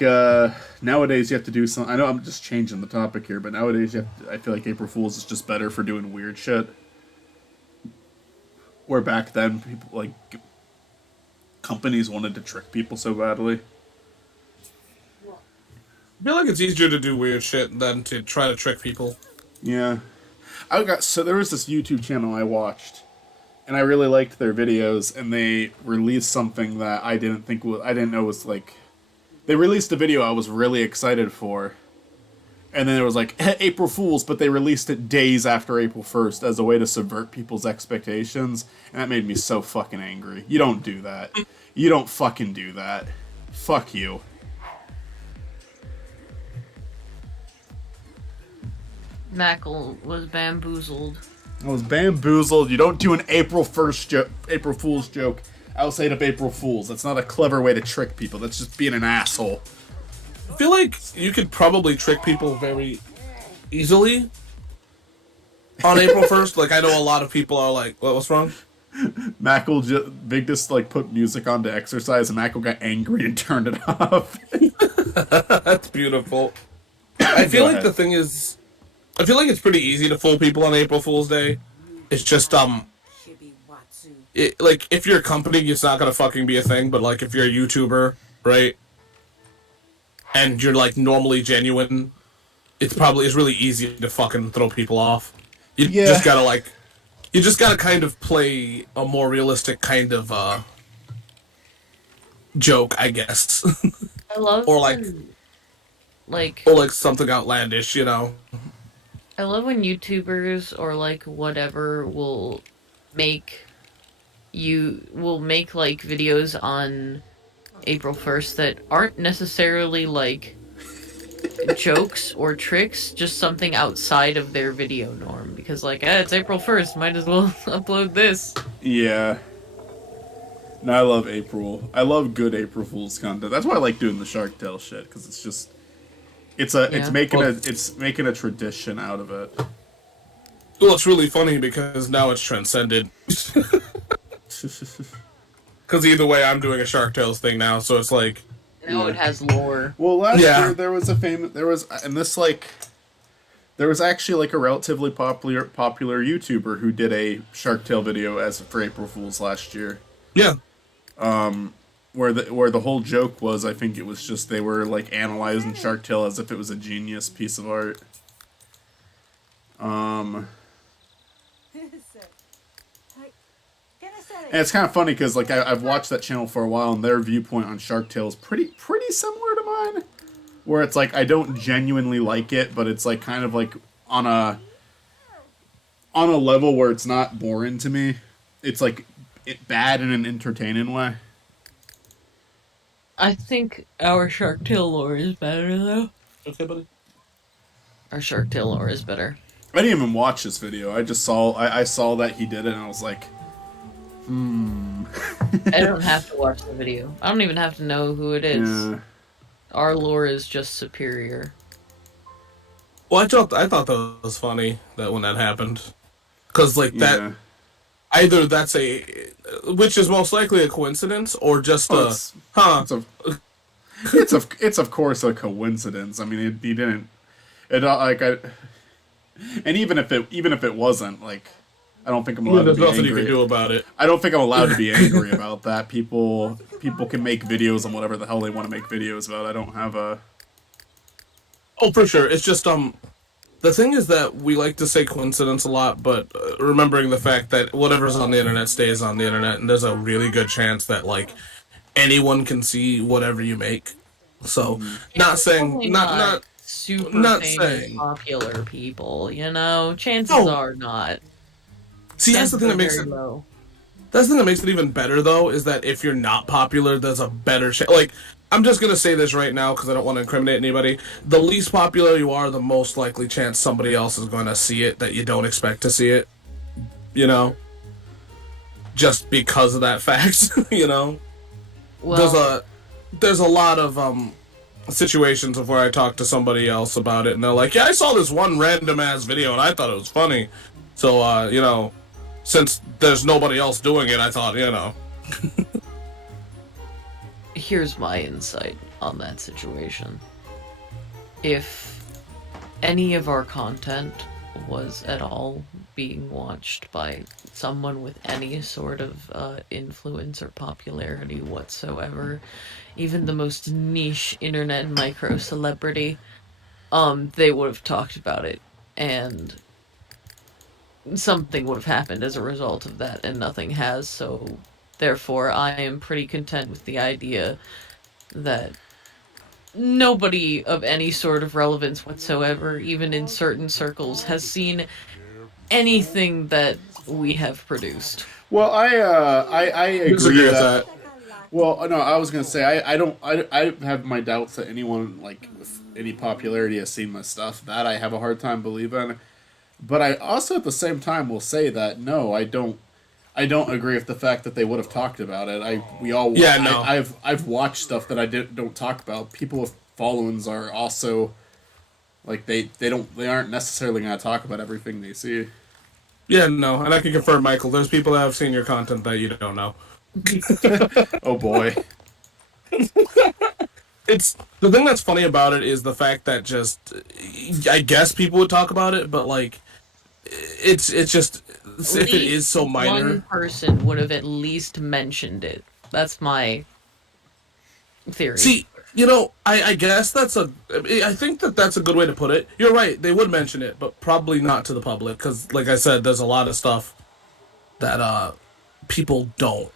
nowadays you have to do some... I know I'm just changing the topic here, but nowadays I feel like April Fool's is just better for doing weird shit. Where back then, people, like, companies wanted to trick people so badly. I feel like it's easier to do weird shit than to try to trick people. Yeah. So there was this YouTube channel I watched, and I really liked their videos, and they released something that I didn't know was, like... They released a video I was really excited for, and then it was like, April Fool's, but they released it days after April 1st as a way to subvert people's expectations, and that made me so fucking angry. You don't do that. You don't fucking do that. Fuck you. Mackle was bamboozled. I was bamboozled. You don't do an April Fool's joke outside of April Fool's. That's not a clever way to trick people. That's just being an asshole. I feel like you could probably trick people very easily on April 1st. Like, I know a lot of people are like, what's wrong? Mackle Vigdis like put music on to exercise, and Mackle got angry and turned it off. That's beautiful. I feel like the thing is, I feel like it's pretty easy to fool people on April Fool's Day. It's just, like, if you're a company, it's not gonna fucking be a thing, but, like, if you're a YouTuber, right, and you're, like, normally genuine, it's really easy to fucking throw people off. You just gotta kind of play a more realistic kind of, joke, I guess. I love or, like, like... Or, like, something outlandish, you know? I love when YouTubers or, like, whatever will make, like, videos on April 1st that aren't necessarily, like, jokes or tricks, just something outside of their video norm. Because, like, it's April 1st, might as well upload this. Yeah. No, I love April. I love good April Fool's content. That's why I like doing the Shark Tale shit, because it's just... It's making a tradition out of it. Well, it's really funny because now it's transcended. Because either way, I'm doing a Shark Tales thing now, so it's like... Now it has lore. Well, last year there was actually like a relatively popular YouTuber who did a Shark Tale video for April Fool's last year. Yeah. Where the whole joke was, I think it was just they were like analyzing Shark Tale as if it was a genius piece of art. And it's kind of funny because like I've watched that channel for a while, and their viewpoint on Shark Tale is pretty similar to mine. Where it's like I don't genuinely like it, but it's like kind of like on a level where it's not boring to me. It's like bad in an entertaining way. I think our Shark Tale lore is better, though. Okay, buddy. Our Shark Tale lore is better. I didn't even watch this video. I just saw I saw that he did it, and I was like, I don't have to watch the video. I don't even have to know who it is. Yeah. Our lore is just superior. Well, I thought that was funny that when that happened, because like that, either that's which is most likely a coincidence or just It's of course a coincidence. I mean, he didn't. And even if it wasn't, like, I don't think I'm allowed There's to be nothing angry. you can do about it. I don't think I'm allowed to be angry about that. People can make videos on whatever the hell they want to make videos about. I don't have a... Oh, for sure. It's just, the thing is that we like to say coincidence a lot, but remembering the fact that whatever's on the internet stays on the internet, and there's a really good chance that, like, anyone can see whatever you make. So, not saying, not super not famous, saying. popular people, you know? Chances No. are not. See, that's the thing that makes very it. low. That's the thing that makes it even better, though, is that if you're not popular, there's a better chance. Like, I'm just gonna say this right now because I don't want to incriminate anybody. The least popular you are, the most likely chance somebody else is going to see it that you don't expect to see it. You know, just because of that fact. You know, Well, there's a lot of situations of where I talk to somebody else about it, and they're like, "Yeah, I saw this one random ass video, and I thought it was funny." So, you know, since there's nobody else doing it, I thought, you know. here's my insight on that situation. If any of our content was at all being watched by someone with any sort of influence or popularity whatsoever, even the most niche internet micro celebrity, they would have talked about it, and something would have happened as a result of that, and nothing has, so therefore I am pretty content with the idea that nobody of any sort of relevance whatsoever, even in certain circles, has seen anything that we have produced. Well, I agree Disagree with that. that. Well, no, I was gonna say I have my doubts that anyone like with any popularity has seen my stuff. That I have a hard time believing. But I also at the same time will say that no, I don't agree with the fact that they would have talked about it. I've watched stuff that I don't talk about. People with followings are also like they aren't necessarily going to talk about everything they see. Yeah, no, and I can confirm, Michael, there's people that have seen your content that you don't know. Oh boy. It's the thing that's funny about it is the fact that just I guess people would talk about it, but like it's just if it is so minor. One person would have at least mentioned it. That's my theory. See, you know, I guess I think that's a good way to put it. You're right, they would mention it, but probably not to the public because, like I said, there's a lot of stuff that people don't.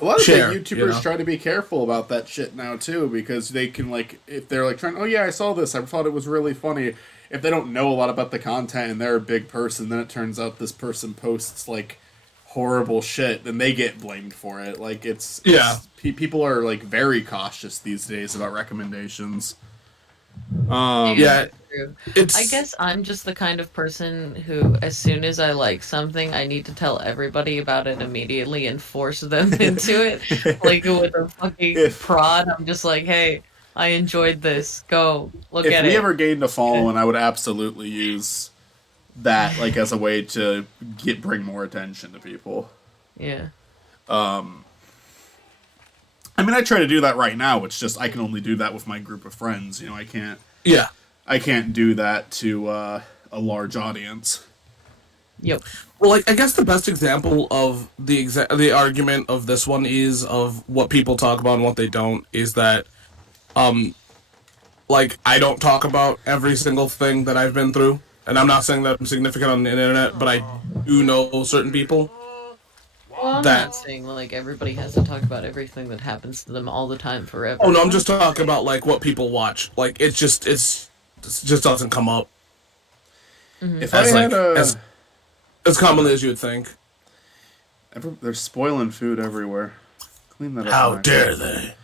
A lot of share, the YouTubers you know? try to be careful about that shit now too, because they can like if they're like trying, oh yeah, I saw this, I thought it was really funny. If they don't know a lot about the content and they're a big person, then it turns out this person posts like horrible shit, then they get blamed for it. Like people are like very cautious these days about recommendations. Yeah, True. it's. I guess I'm just the kind of person who, as soon as I like something, I need to tell everybody about it immediately and force them into it. Like with a fucking prod, I'm just like, hey, I enjoyed this. Go look at it. If we ever gained a following, I would absolutely use that like as a way to bring more attention to people. Yeah. I mean, I try to do that right now. It's just I can only do that with my group of friends. You know, I can't do that to a large audience. Yep. Well, like I guess the best example of the argument of this one is of what people talk about and what they don't is that, like I don't talk about every single thing that I've been through, and I'm not saying that I'm significant on the internet, but I do know certain people. Well, I'm not saying like everybody has to talk about everything that happens to them all the time forever. Oh no, I'm just talking about like what people watch. Like it just doesn't come up. Mm-hmm. If as I had as commonly as you would think. They're spoiling food everywhere. Clean that up. How dare they?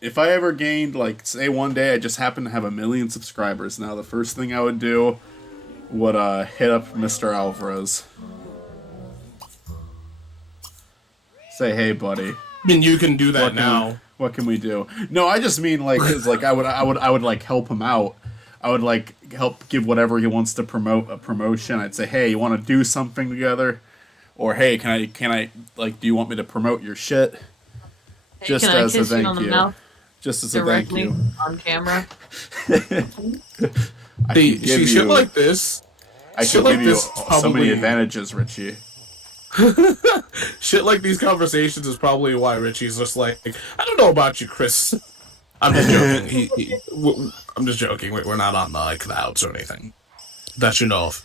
If I ever gained, like, say one day I just happened to have 1 million subscribers now, the first thing I would do would hit up Mr. Alvarez. Say, hey, buddy. I mean, you can do that now. What can we do? No, I just mean like, 'cause, like I would like help him out. I would like help give whatever he wants to promote a promotion. I'd say, hey, you want to do something together, or hey, can I like, do you want me to promote your shit? Hey, Just can I as a kiss you on thank the you. mouth Just as a thank directly you. on camera? I See, can give shit you, like this. I shit can like give you this so probably- many advantages, Richie. Shit like these conversations is probably why Richie's just like, I don't know about you, Chris. I'm just joking. I'm just joking. We're not on like the outs or anything that you know of.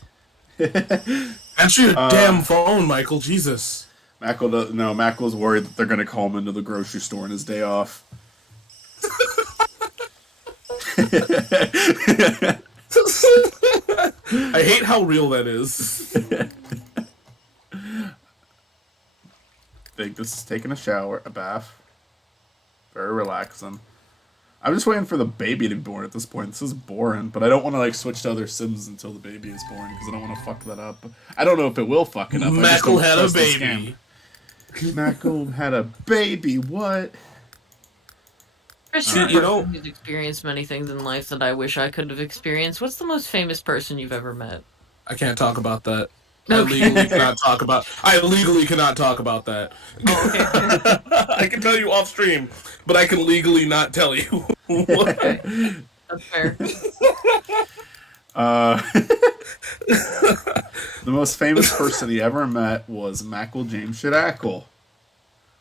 Answer your damn phone, Michael. Jesus. Mackle's worried that they're going to call him into the grocery store on his day off. I hate how real that is. Think this is taking a shower, a bath. Very relaxing. I'm just waiting for the baby to be born at this point. This is boring, but I don't want to like switch to other Sims until the baby is born because I don't want to fuck that up. I don't know if it will fuck it up. Mackle had a a baby. Mackle had a baby. What? Chris, See, you know- you've experienced many things in life that I wish I could have experienced. What's the most famous person you've ever met? I can't talk about that. Okay. I legally cannot talk about that. Oh, okay. I can tell you off stream, but I can legally not tell you. Okay. That's fair. The most famous person he ever met was Mackle James Shadackle.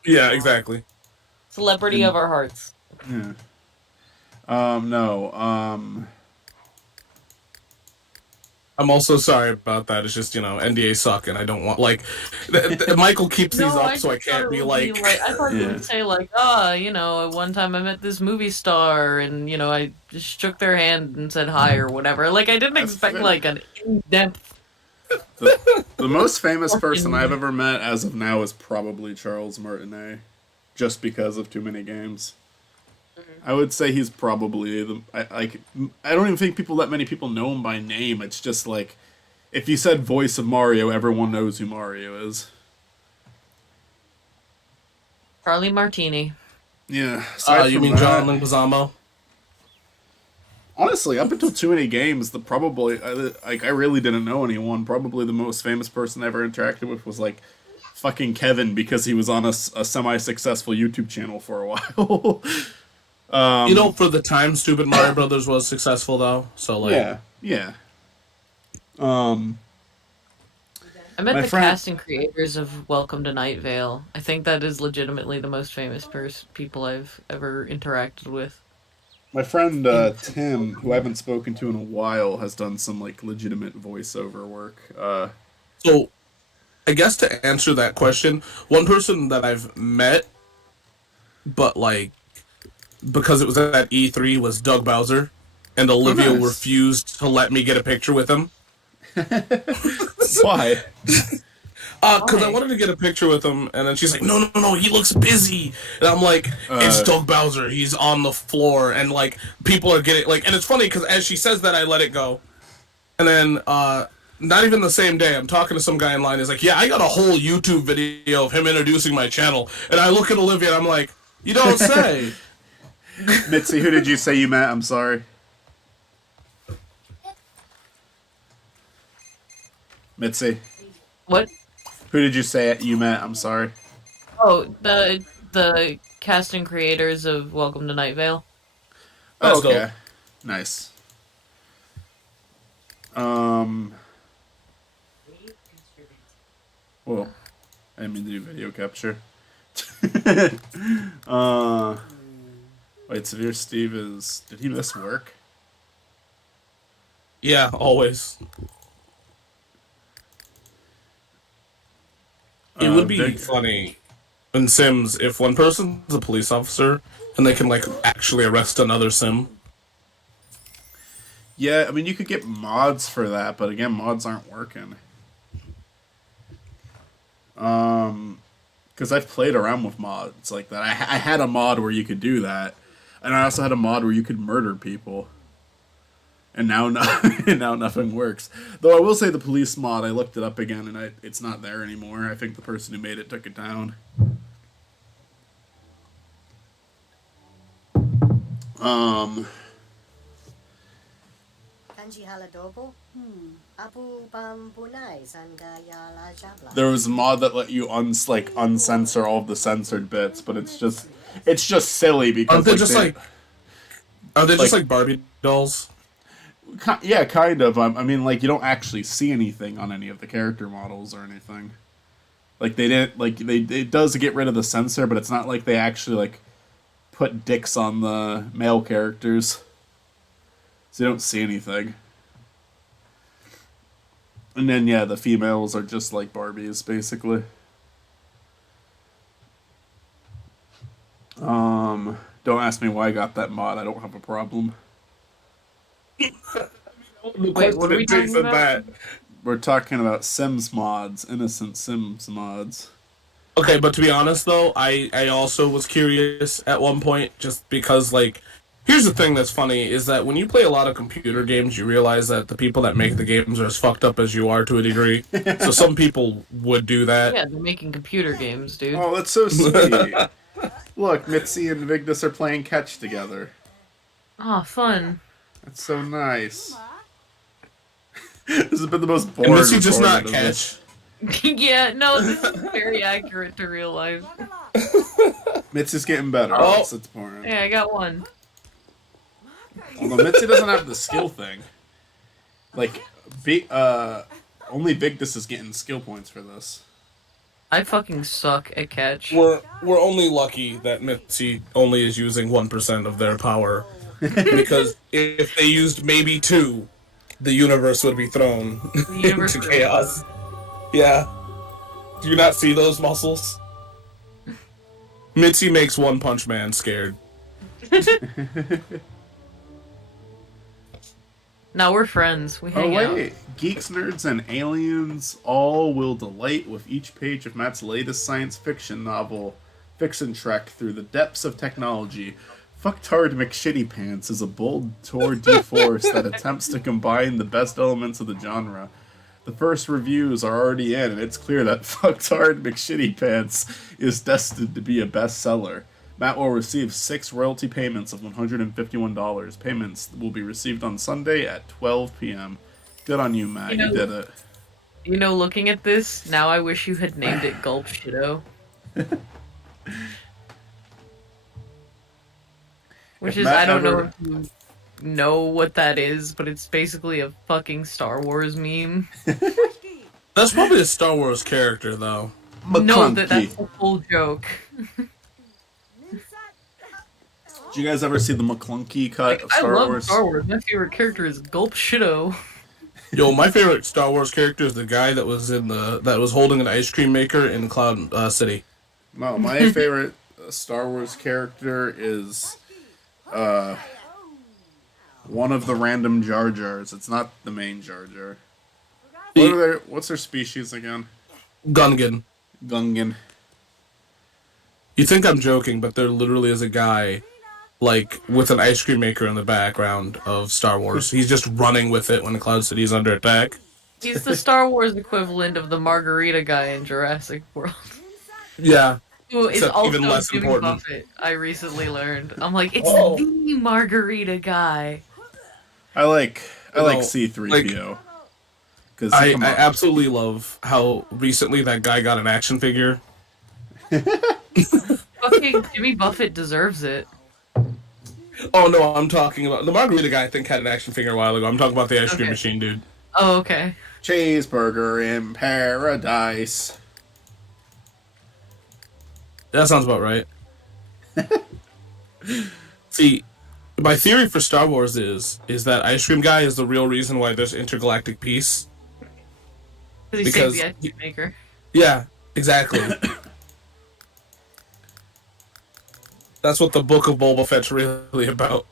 Yeah, exactly. Celebrity of our hearts. Yeah. No. I'm also sorry about that. It's just, NDA suck, and I don't want, Michael keeps these up, so I can't be like... I thought you would say, one time I met this movie star, and, I just shook their hand and said hi or whatever. Like, I didn't expect, an in-depth... The most famous person I've ever met as of now is probably Charles Martinet, just because of Too Many Games. I would say he's probably I don't even think that many people know him by name. It's just like, if you said voice of Mario, everyone knows who Mario is. Charlie Martini. Yeah. You mean John Leguizamo? Honestly, up until Too Many Games, I really didn't know anyone. Probably the most famous person I ever interacted with was like fucking Kevin, because he was on a semi-successful YouTube channel for a while. For the time, Stupid Mario Brothers was successful though. So yeah. I met My the friend- cast and creators of Welcome to Night Vale. I think that is legitimately the most famous people I've ever interacted with. My friend Tim, who I haven't spoken to in a while, has done some legitimate voiceover work. So, I guess to answer that question, one person that I've met, but because it was at E3, was Doug Bowser, and Olivia nice. refused to let me get a picture with him. Why? Because I wanted to get a picture with him, and then she's like, no, he looks busy. And I'm like, it's Doug Bowser, he's on the floor, and people are getting, and it's funny, because as she says that, I let it go. And then, not even the same day, I'm talking to some guy in line, he's like, yeah, I got a whole YouTube video of him introducing my channel. And I look at Olivia, and I'm like, you don't say. Mitzi, who did you say you met? I'm sorry. Mitzi, What? who did you say you met? I'm sorry. Oh, the cast and creators of Welcome to Night Vale. That's Okay. dope. Nice. Well, I didn't mean to do video capture. Wait, Severe Steve did he miss work? Yeah, always. It would be funny in Sims if one person's a police officer and they can actually arrest another Sim. Yeah, I mean, you could get mods for that, but again, mods aren't working. Because I've played around with mods like that. I had a mod where you could do that, and I also had a mod where you could murder people. And now, now nothing works. Though I will say the police mod, I looked it up again, and it's not there anymore. I think the person who made it took it down. There was a mod that let you uncensor all of the censored bits, but it's just silly because Are they just like Barbie dolls? Yeah, kind of. I mean, like, you don't actually see anything on any of the character models or anything. Like, they didn't, like, it does get rid of the censor, but it's not like they actually, like, put dicks on the male characters. So you don't see anything. And then, yeah, the females are just like Barbies, basically. Don't ask me why I got that mod. I don't have a problem. Wait, what are we talking about? We're talking about Sims mods, innocent Sims mods. Okay, but to be honest though, I also was curious at one point, just because, like, here's the thing that's funny, is that when you play a lot of computer games, you realize that the people that make the games are as fucked up as you are to a degree. So some people would do that. Yeah, they're making computer games, dude. Oh, that's so sweet. Look, Mitzi and Vigdis are playing catch together. Oh, fun. That's so nice. This has been the most boring. And Mitzi just not recording of this. catch. Yeah, no, this is very accurate to real life. Mitzi's getting better. Oh. That's important. Yeah, I got one. Although Mitzi doesn't have the skill thing. Like, only Vigdis is getting skill points for this. I fucking suck at catch. We're only lucky that Mitzi only is using 1% of their power. Because if they used maybe 2, the universe would be thrown into chaos. Yeah. Do you not see those muscles? Mitzi makes One Punch Man scared. Now we're friends. We hang out. Geeks, nerds, and aliens all will delight with each page of Matt's latest science fiction novel, Fiction Trek Through the Depths of Technology. Fucktard McShitty Pants is a bold tour de force that attempts to combine the best elements of the genre. The first reviews are already in, and it's clear that Fucktard McShitty Pants is destined to be a bestseller. Matt will receive 6 royalty payments of $151. Payments will be received on Sunday at 12 p.m. Good on you, Matt. You did it. You know, looking at this, now I wish you had named it Gulp Shido. Which is, I don't know if you know what that is, but it's basically a fucking Star Wars meme. That's probably a Star Wars character, though. No, that's a full joke. Did you guys ever see the McClunky cut of I Star love Wars? Star Wars. My favorite character is Gulp Shido. Yo, my favorite Star Wars character is the guy that was holding an ice cream maker in Cloud City. No, my favorite Star Wars character is one of the random Jar Jars. It's not the main Jar Jar. What's their species again? Gungan. Gungan. You think I'm joking, but there literally is a guy, like, with an ice cream maker in the background of Star Wars. He's just running with it when Cloud City is under attack. He's the Star Wars equivalent of the margarita guy in Jurassic World. Yeah. Who is Except also even less Jimmy important. Buffett, I recently learned. I'm like, it's the margarita guy. I like No, C-3PO. I absolutely love how recently that guy got an action figure. Fucking Jimmy Buffett deserves it. Oh no, I'm talking about the margarita guy. I think had an action figure a while ago. I'm talking about the ice cream machine dude. Oh, okay. Cheeseburger in paradise. That sounds about right. See, my theory for Star Wars is that ice cream guy is the real reason why there's intergalactic peace. Because he saved the ice cream maker. Yeah, exactly. That's what the Book of Boba Fett's really about.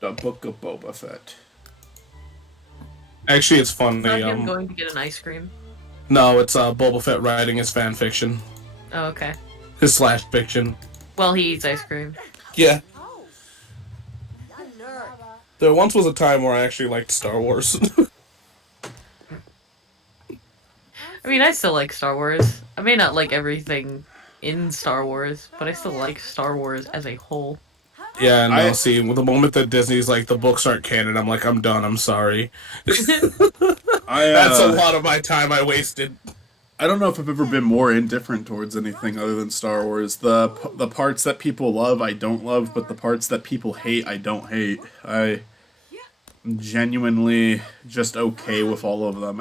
The Book of Boba Fett. Actually, it's funny. Not him going to get an ice cream. No, it's Boba Fett writing his fan fiction. Oh, okay. His slash fiction. Well, he eats ice cream. Yeah. There once was a time where I actually liked Star Wars. I mean, I still like Star Wars. I may not like everything in Star Wars, but I still like Star Wars as a whole. Yeah, no, see, with the moment that Disney's like, the books aren't canon, I'm like, I'm done, I'm sorry. That's a lot of my time I wasted. I don't know if I've ever been more indifferent towards anything other than Star Wars. The parts that people love, I don't love, but the parts that people hate, I don't hate. I'm genuinely just okay with all of them.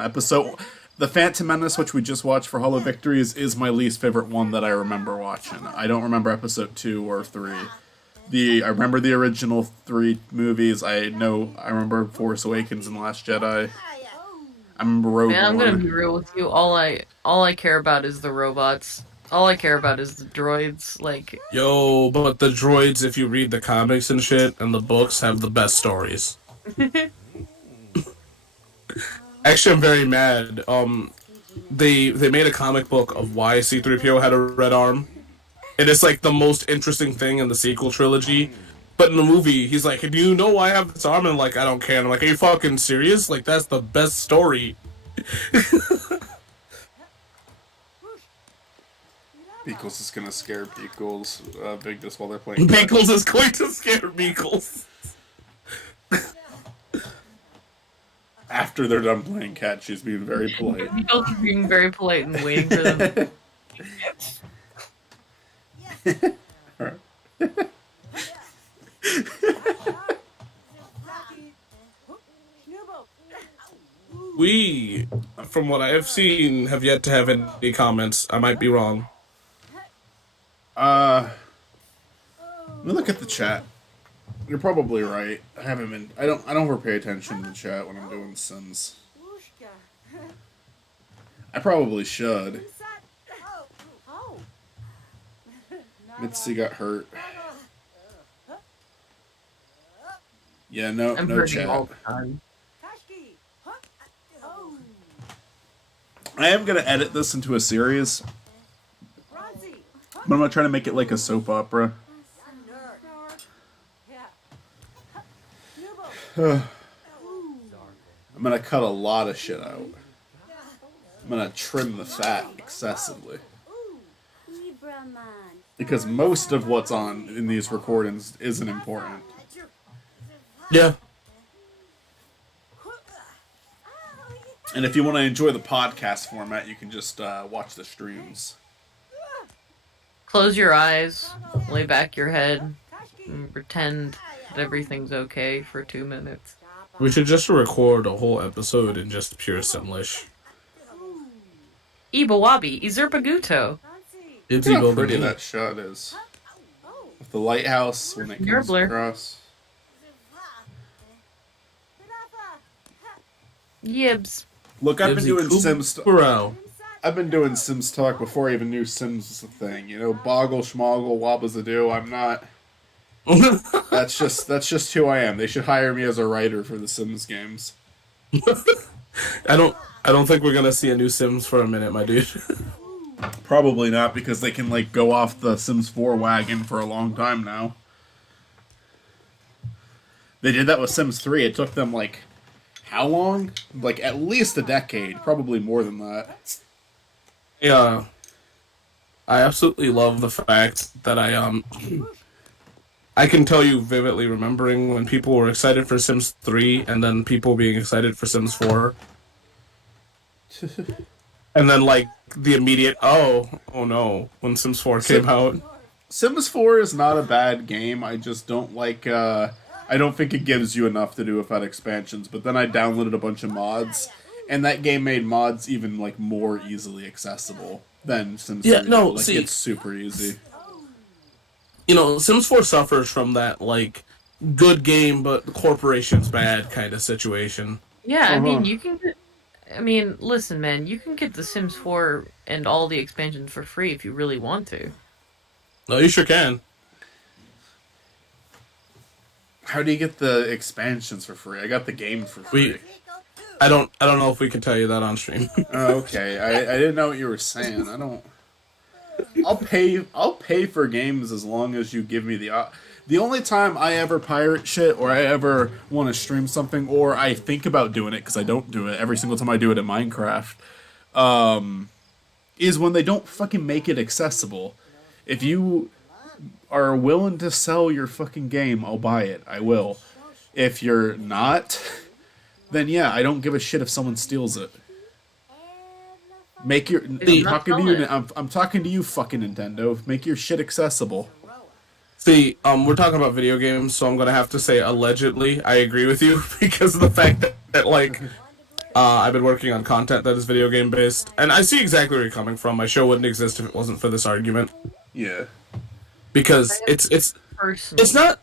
The Phantom Menace, which we just watched for Hollow Victories, is my least favorite one that I remember watching. I don't remember episode 2 or 3. I remember the original 3 movies. I remember Force Awakens and Last Jedi. I remember Rogue Man, I'm gonna One. be real with you. All I care about is the robots. All I care about is the droids. Like, Yo, but the droids, if you read the comics and shit and the books, have the best stories. Actually, I'm very mad. They made a comic book of why C-3PO had a red arm, and it's like the most interesting thing in the sequel trilogy. But in the movie, he's like, "Do you know why I have this arm?" And I'm like, "I don't care." And I'm like, "Are you fucking serious? Like, that's the best story." Beakles is gonna scare Beakles, Vigdis, while they're playing. Beakles is going to scare Beakles. After they're done playing catch, she's being very polite. you are being very polite and waiting for them. We, from what I have seen, have yet to have any comments. I might be wrong. Let me look at the chat. You're probably right. I don't ever pay attention to the chat when I'm doing Sims. I probably should. Mitzi got hurt. Yeah, no I'm no hurting chat. all the time. I am gonna edit this into a series, but I'm not trying to make it like a soap opera. I'm gonna cut a lot of shit out. I'm gonna trim the fat excessively. Because most of what's on in these recordings isn't important. Yeah. And if you want to enjoy the podcast format, you can just watch the streams. Close your eyes, lay back your head, and pretend that everything's okay for 2 minutes. We should just record a whole episode in just pure Simlish. Ibawabi, Izerbaguto. It's Look how evil pretty to me. that shot is. With the lighthouse when it comes Yarbler. across. Yibs. Look, I've been doing Sims. Bro. I've been doing Sims talk before I even knew Sims was a thing. You know, boggle, schmoggle, wabazadoo. I'm not. That's just who I am. They should hire me as a writer for the Sims games. I don't think we're gonna see a new Sims for a minute, my dude. Probably not, because they can like go off the Sims 4 wagon for a long time now. They did that with Sims 3. It took them like how long? Like at least a decade, probably more than that. Yeah. I absolutely love the fact that I can tell you vividly remembering when people were excited for Sims 3 and then people being excited for Sims 4. And then like the immediate oh no when Sims 4 came out. Sims 4 is not a bad game. I just don't like I don't think it gives you enough to do without expansions, but then I downloaded a bunch of mods, and that game made mods even like more easily accessible than Sims 3. Yeah, no, like, see, it's super easy. You know, Sims 4 suffers from that like good game but corporation's bad kind of situation. Yeah, I mean, Uh-huh. you can get... I mean, listen, man, you can get The Sims 4 and all the expansions for free if you really want to. No, you sure can. How do you get the expansions for free? I got the game for free. I don't know if we can tell you that on stream. Oh, okay. I didn't know what you were saying. I don't. I'll pay for games as long as you give me the only time I ever pirate shit or I ever want to stream something or I think about doing it because I don't do it every single time I do it in Minecraft, is when they don't fucking make it accessible. If you are willing to sell your fucking game, I'll buy it. I will. If you're not, then yeah, I don't give a shit if someone steals it. Make your. I'm talking to you. I'm talking to you, fucking Nintendo. Make your shit accessible. See, we're talking about video games, so I'm gonna have to say allegedly. I agree with you because of the fact that like, I've been working on content that is video game based, and I see exactly where you're coming from. My show wouldn't exist if it wasn't for this argument, Yeah. because it's Personally, not.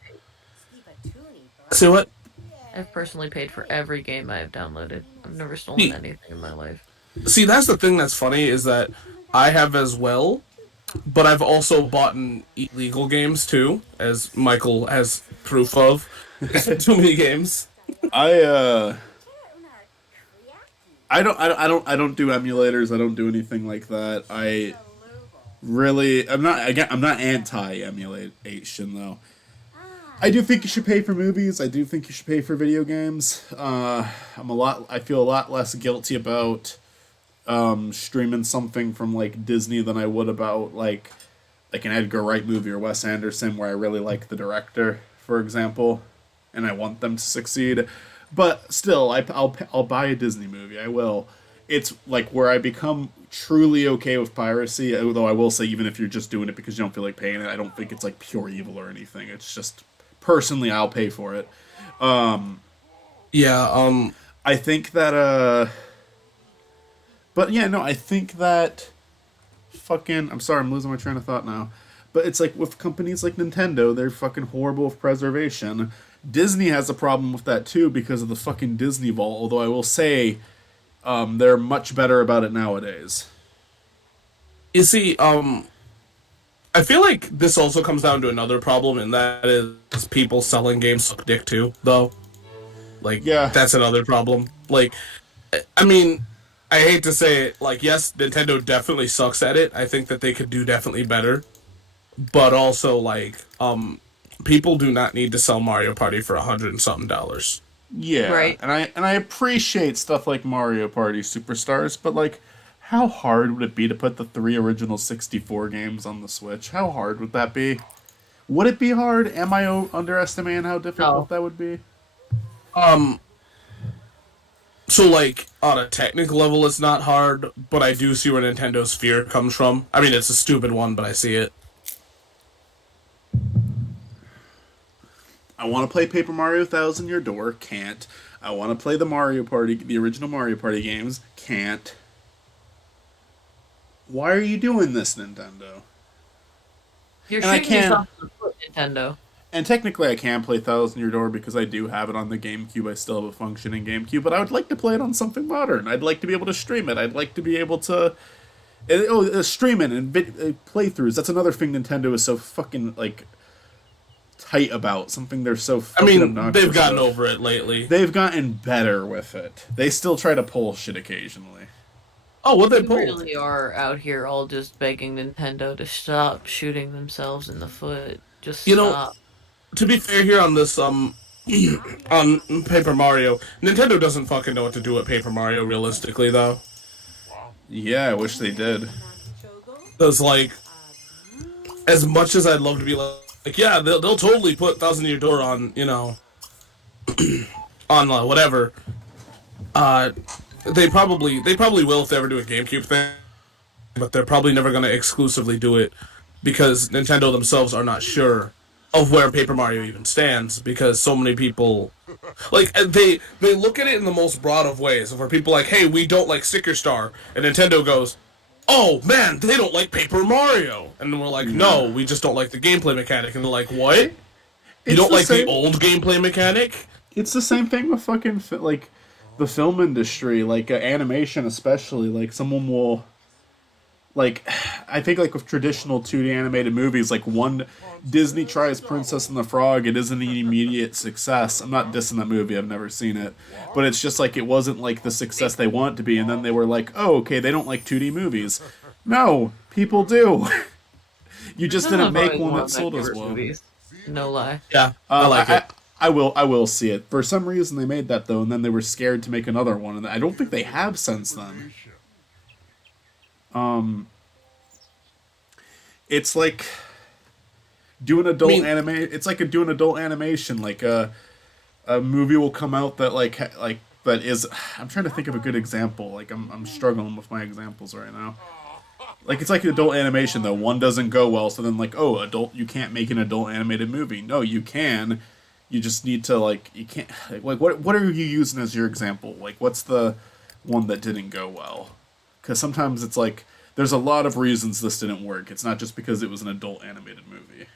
See what? I've personally paid for every game I have downloaded. I've never stolen anything in my life. See, that's the thing that's funny is that I have as well, but I've also bought illegal games too, as Michael has proof of. Too many games. I don't do emulators. I don't do anything like that. I'm not anti-emulation though. I do think you should pay for movies. I do think you should pay for video games. I feel a lot less guilty about streaming something from like Disney than I would about like an Edgar Wright movie or Wes Anderson where I really like the director, for example, and I want them to succeed. But still, I'll buy a Disney movie. I will. It's like where I become truly okay with piracy. Although I will say, even if you're just doing it because you don't feel like paying it, I don't think it's like pure evil or anything. It's just personally, I'll pay for it. Yeah. I think that. But yeah, no, I think that. Fucking, I'm sorry, I'm losing my train of thought now. But it's like with companies like Nintendo, they're fucking horrible with preservation. Disney has a problem with that too because of the fucking Disney Vault. Although I will say, they're much better about it nowadays. You see, I feel like this also comes down to another problem, and that is people selling games suck dick too, though. Like, yeah, that's another problem. Like, I mean, I hate to say it, like, yes, Nintendo definitely sucks at it. I think that they could do definitely better. But also, like, people do not need to sell Mario Party for $100 and something. Yeah, right. And I appreciate stuff like Mario Party Superstars, but like, how hard would it be to put the 3 original 64 games on the Switch? How hard would that be? Would it be hard? Am I underestimating how difficult that would be? So, like, on a technical level, it's not hard, but I do see where Nintendo's fear comes from. I mean, it's a stupid one, but I see it. I want to play Paper Mario Thousand Year Door, can't. I want to play the original Mario Party games, can't. Why are you doing this, Nintendo? You're And I shooting can- yourself in the foot, Nintendo. And technically I can play Thousand Year Door because I do have it on the GameCube. I still have a functioning GameCube, but I would like to play it on something modern. I'd like to be able to stream it. I'd like to be able to... streaming and playthroughs. That's another thing Nintendo is so fucking, like, tight about. Something they're so fucking obnoxious they've gotten about. over it lately. They've gotten better with it. They still try to pull shit occasionally. Oh, what they They pulled? really are out here all just begging Nintendo to stop shooting themselves in the foot. Just stop. You know, to be fair here on this, on Paper Mario, Nintendo doesn't fucking know what to do with Paper Mario realistically, though. Yeah, I wish they did. Because, like, as much as I'd love to be like yeah, they'll totally put Thousand Year Door on, you know, on whatever. They probably will if they ever do a GameCube thing, but they're probably never going to exclusively do it because Nintendo themselves are not sure of where Paper Mario even stands because so many people, like, they look at it in the most broad of ways, where people are like, hey, we don't like Sticker Star, and Nintendo goes, oh man, they don't like Paper Mario, and we're like, no, we just don't like the gameplay mechanic, and they're like, what? You don't like the old gameplay mechanic? It's the same thing with fucking like the film industry, like animation especially. Like someone will, like, I think like with traditional 2D animated movies, like one Disney tries Princess and the Frog, it isn't an immediate success. I'm not dissing that movie, I've never seen it, but it's just like it wasn't like the success they want it to be, and then they were like, oh, okay, they don't like 2D movies. No, people do. You just didn't make one that sold as well. Movies. No lie. Yeah, I like it. I will see it. For some reason they made that though, and then they were scared to make another one, and I don't think they have since then. It's like doing adult anime. It's like doing adult animation. Like a movie will come out that like that is. I'm trying to think of a good example. Like I'm struggling with my examples right now. Like, it's like adult animation, though. One doesn't go well, so then, like, oh, you can't make an adult animated movie. No, you can. You just need to, like, you can't... Like, what are you using as your example? Like, what's the one that didn't go well? Because sometimes it's like, there's a lot of reasons this didn't work. It's not just because it was an adult animated movie.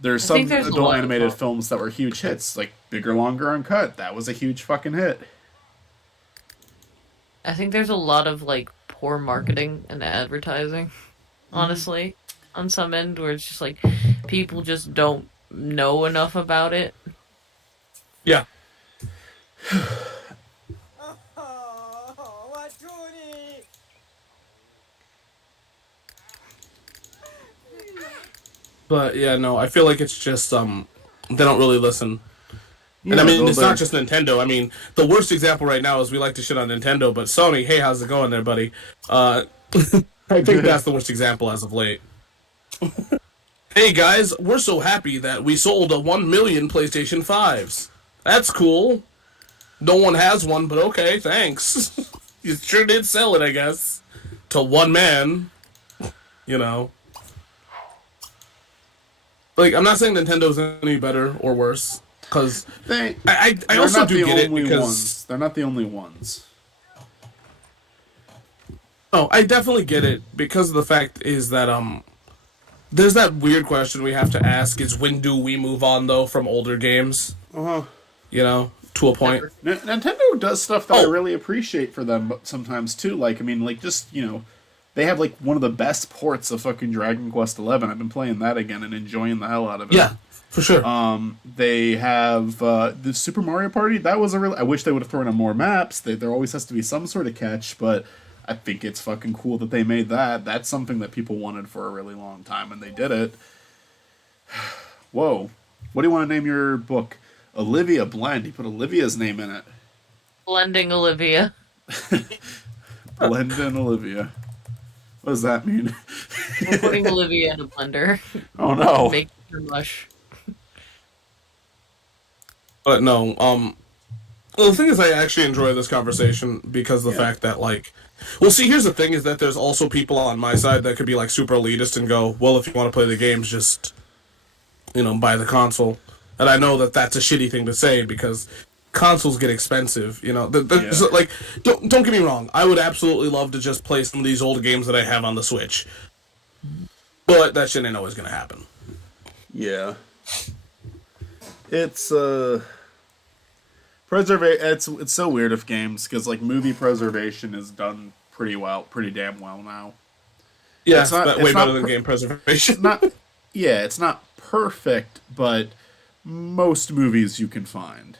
There's some adult animated films that were huge hits, like Bigger, Longer, Uncut. That was a huge fucking hit. I think there's a lot of, like, poor marketing and advertising, honestly, on some end, where it's just like people just don't know enough about it. Yeah. But yeah, no, I feel like it's just they don't really listen. Yeah, and I mean, it's not just Nintendo. I mean, the worst example right now is we like to shit on Nintendo, but Sony, hey, how's it going there, buddy? I think that's the worst example as of late. Hey guys, we're so happy that we sold 1 million PlayStation 5s. That's cool. No one has one, but okay, thanks. You sure did sell it, I guess. To one man. You know. Like, I'm not saying Nintendo's any better or worse. Because I also do get it because... They're not the only ones. Oh, I definitely get it because of the fact is that there's that weird question we have to ask is when do we move on though from older games? Uh-huh. You know, to a point. Nintendo does stuff that I really appreciate for them sometimes too. Like, I mean, like, just, you know, they have like one of the best ports of fucking Dragon Quest XI. I've been playing that again and enjoying the hell out of it. Yeah. For sure. They have the Super Mario Party. That was a really... I wish they would have thrown in more maps. There always has to be some sort of catch, but I think it's fucking cool that they made that. That's something that people wanted for a really long time, and they did it. Whoa. What do you want to name your book? Olivia Blend. You put Olivia's name in it. Blending Olivia. Blending Olivia. What does that mean? We're putting Olivia in a blender. Oh, no. Make her mush. But no, well, the thing is I actually enjoy this conversation because of the fact that, like... Well, see, here's the thing, is that there's also people on my side that could be, like, super elitist and go, well, if you want to play the games, just, you know, buy the console. And I know that that's a shitty thing to say because consoles get expensive, you know. Like, don't get me wrong, I would absolutely love to just play some of these old games that I have on the Switch. But that shit ain't always gonna happen. Yeah. It's it's so weird with games because like movie preservation is done pretty damn well now. Yeah, it's way better than game preservation. It's not perfect, but most movies you can find.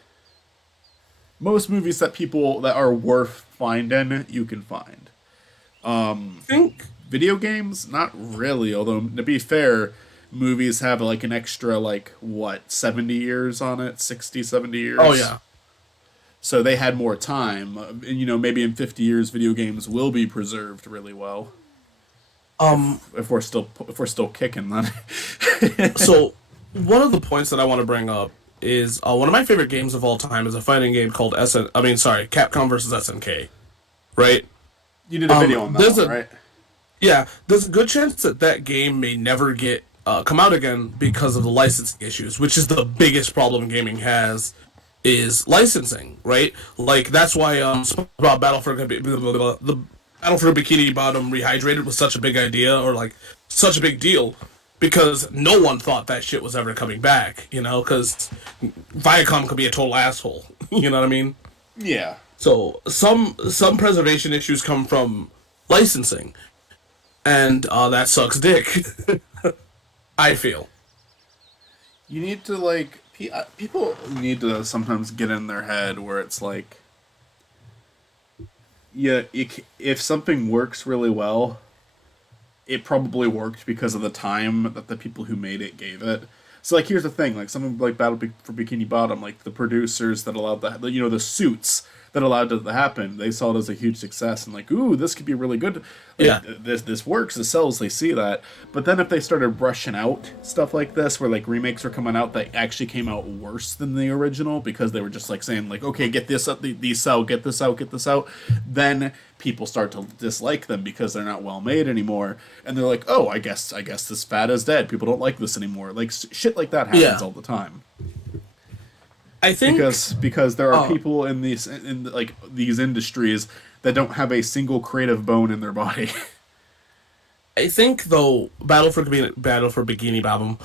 Most movies that are worth finding, you can find. Think video games, not really. Although to be fair, movies have like an extra 70 years on it, 60, 70 years. Oh yeah. So they had more time, and you know, maybe in 50 years, video games will be preserved really well. If we're still kicking, then. So, one of the points that I want to bring up is one of my favorite games of all time is a fighting game called Capcom vs SNK, right? You did a video on that one, right? Yeah, there's a good chance that game may never get come out again because of the licensing issues, which is the biggest problem gaming has. Is licensing, right? Like, that's why Battle for Bikini Bottom Rehydrated was such a big idea, or, like, such a big deal, because no one thought that shit was ever coming back, you know, because Viacom could be a total asshole, you know what I mean? Yeah. So, some preservation issues come from licensing, and that sucks dick, I feel. You need to, like... People need to sometimes get in their head where it's like, yeah, if something works really well, it probably worked because of the time that the people who made it gave it. So, like, here's the thing, like, something like Battle for Bikini Bottom, like, the producers that allowed the suits that allowed it to happen. They saw it as a huge success and like, ooh, this could be really good. Like, Yeah. this works. This sells. They see that. But then if they started brushing out stuff like this, where like remakes were coming out that actually came out worse than the original because they were just like saying like, okay, get this up, these sell, get this out, then people start to dislike them because they're not well made anymore, and they're like, oh, I guess this fad is dead. People don't like this anymore. Like shit like that happens all the time. I think Because there are people in these industries that don't have a single creative bone in their body. I think though Battle for Bikini Bottom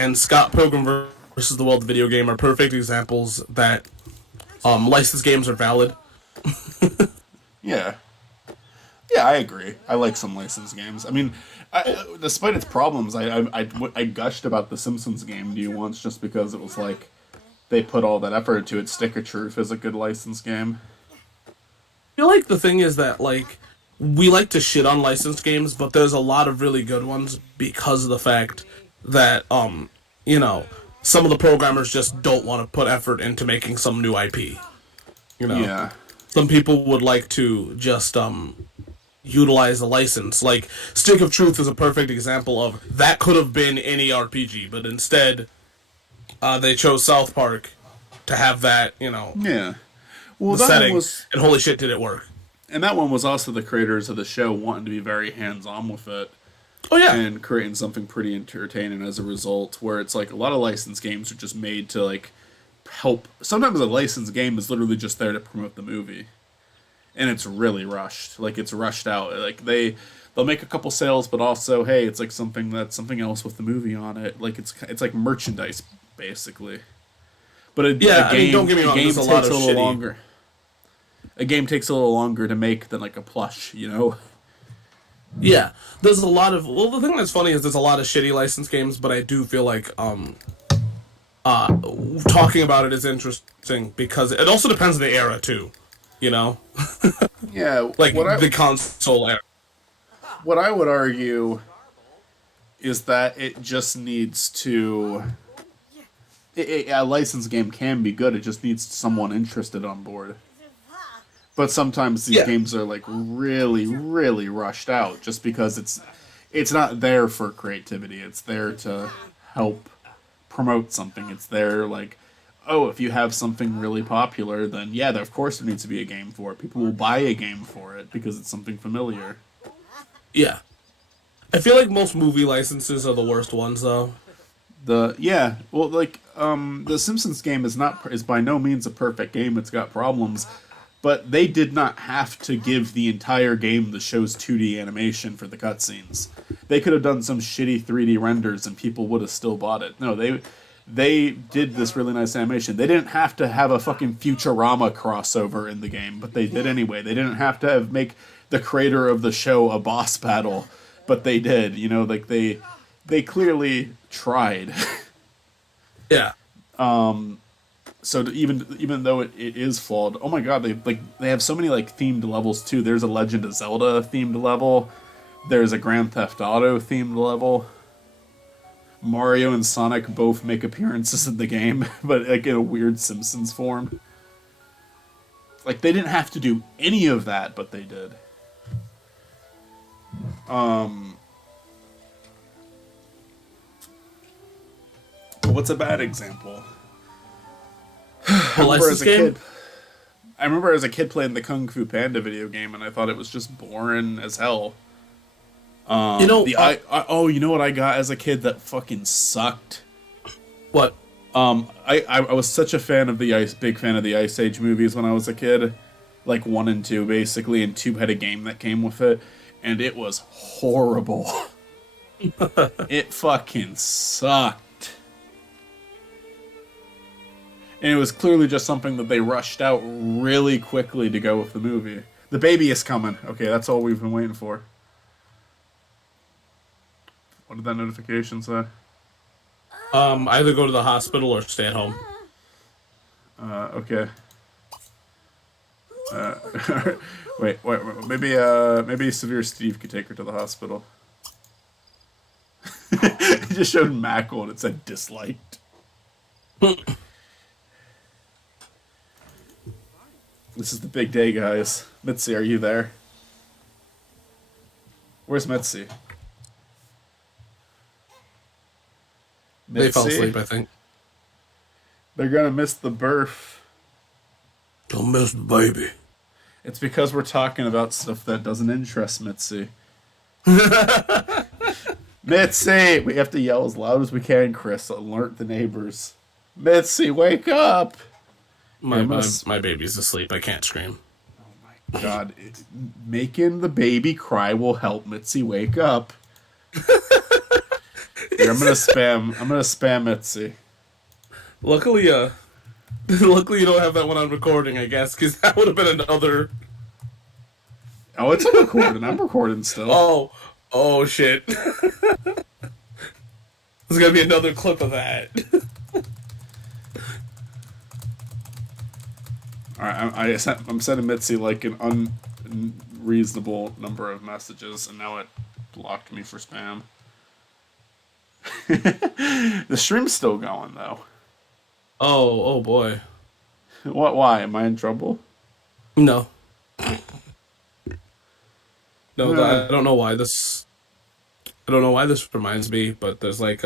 and Scott Pilgrim versus the World video game are perfect examples that licensed games are valid. Yeah, I agree. I like some licensed games. I mean, despite its problems, I gushed about the Simpsons game to you once just because it was like they put all that effort into it. Stick of Truth is a good licensed game. I feel like the thing is that like we like to shit on licensed games, but there's a lot of really good ones because of the fact that you know, some of the programmers just don't want to put effort into making some new IP. You know, Yeah. Some people would like to just utilize a license. Like Stick of Truth is a perfect example of that could have been any RPG, but instead they chose South Park to have that, you know, Yeah. Well, the that setting. was, And holy shit, did it work? and that one was also the creators of the show wanting to be very hands-on with it. Oh yeah, And creating something pretty entertaining as a result, where it's like a lot of licensed games are just made to like help. Sometimes a licensed game is literally just there to promote the movie, and it's really rushed. Like it's rushed out. Like they'll make a couple sales, but also hey, it's like something else with the movie on it. Like it's like merchandise basically. But a game, I mean, don't get me wrong, a game there's a takes lot a of little shitty- longer. A game takes a little longer to make than like a plush, you know. yeah. There's a lot of the thing that's funny is there's a lot of shitty licensed games, but I do feel like talking about it is interesting because it also depends on the era too, you know. Yeah, Like the console era. what I would argue is that it just needs to. A licensed game can be good. It just needs someone interested on board. But sometimes these games are like really, really rushed out just because it's not there for creativity. It's there to help promote something. It's there like, oh, if you have something really popular, then yeah, of course there needs to be a game for it. People will buy a game for it because it's something familiar. Yeah. I feel like most movie licenses are the worst ones though. The Simpsons game is by no means a perfect game. It's got problems, but they did not have to give the entire game the show's 2D animation for the cutscenes. They could have done some shitty 3D renders and people would have still bought it. No, they did this really nice animation. They didn't have to have a fucking Futurama crossover in the game, but they did anyway. They didn't have to make the creator of the show a boss battle, but they did. You know, like they clearly tried. Yeah. So even though it is flawed, oh my god, they have so many like themed levels too. There's a Legend of Zelda themed level. There's a Grand Theft Auto themed level. Mario and Sonic both make appearances in the game, but like in a weird Simpsons form. Like they didn't have to do any of that, but they did. What's a bad example? A licensed game? I remember as a kid playing the Kung Fu Panda video game, and I thought it was just boring as hell. You know, you know what I got as a kid that fucking sucked? what? I was such a fan of big fan of the Ice Age movies when I was a kid, like 1 and 2 basically, and 2 had a game that came with it, and it was horrible. It fucking sucked. And it was clearly just something that they rushed out really quickly to go with the movie. The baby is coming. Okay, that's all we've been waiting for. What did that notification say? Either go to the hospital or stay at home. Okay. Wait, maybe Severe Steve could take her to the hospital. It just showed Mackle and it said disliked. This is the big day, guys. Mitzi, are you there? Where's Mitzi? They fell asleep, I think. They're gonna miss the birth. Don't miss the baby. It's because we're talking about stuff that doesn't interest Mitzi. Mitzi! We have to yell as loud as we can, Chris. Alert the neighbors. Mitzi, wake up! My baby's asleep. I can't scream. God, making the baby cry will help Mitzi wake up. Here, I'm gonna spam Mitzi. Luckily, luckily you don't have that one on recording, I guess, because that would have been another. Oh, it's on recording. I'm recording still. Oh shit. There's gonna be another clip of that. Alright, I'm sending Mitzi like an unreasonable number of messages, and now it blocked me for spam. The stream's still going, though. Oh boy. What? Why? Am I in trouble? No. No, I don't know why this. I don't know why this reminds me, but there's like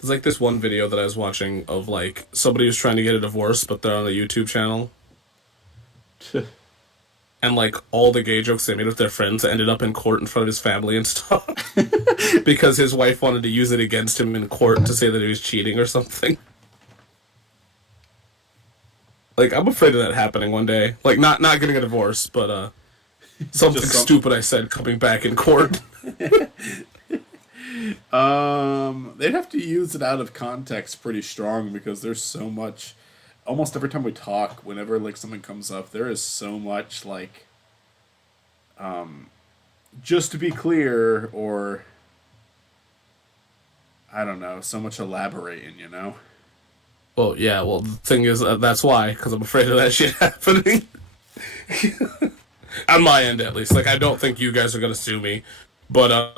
this one video that I was watching of like somebody who's trying to get a divorce, but they're on a YouTube channel, and like all the gay jokes they made with their friends ended up in court in front of his family and stuff, because his wife wanted to use it against him in court to say that he was cheating or something. Like, I'm afraid of that happening one day. Like, not getting a divorce, but something stupid I said coming back in court. They'd have to use it out of context pretty strong, because there's so much. Almost every time we talk, whenever like something comes up, there is so much like, just to be clear, or I don't know, so much elaborating, you know. Well, yeah. Well, the thing is, that's why, because I'm afraid of that shit happening. On my end, at least. Like, I don't think you guys are gonna sue me, but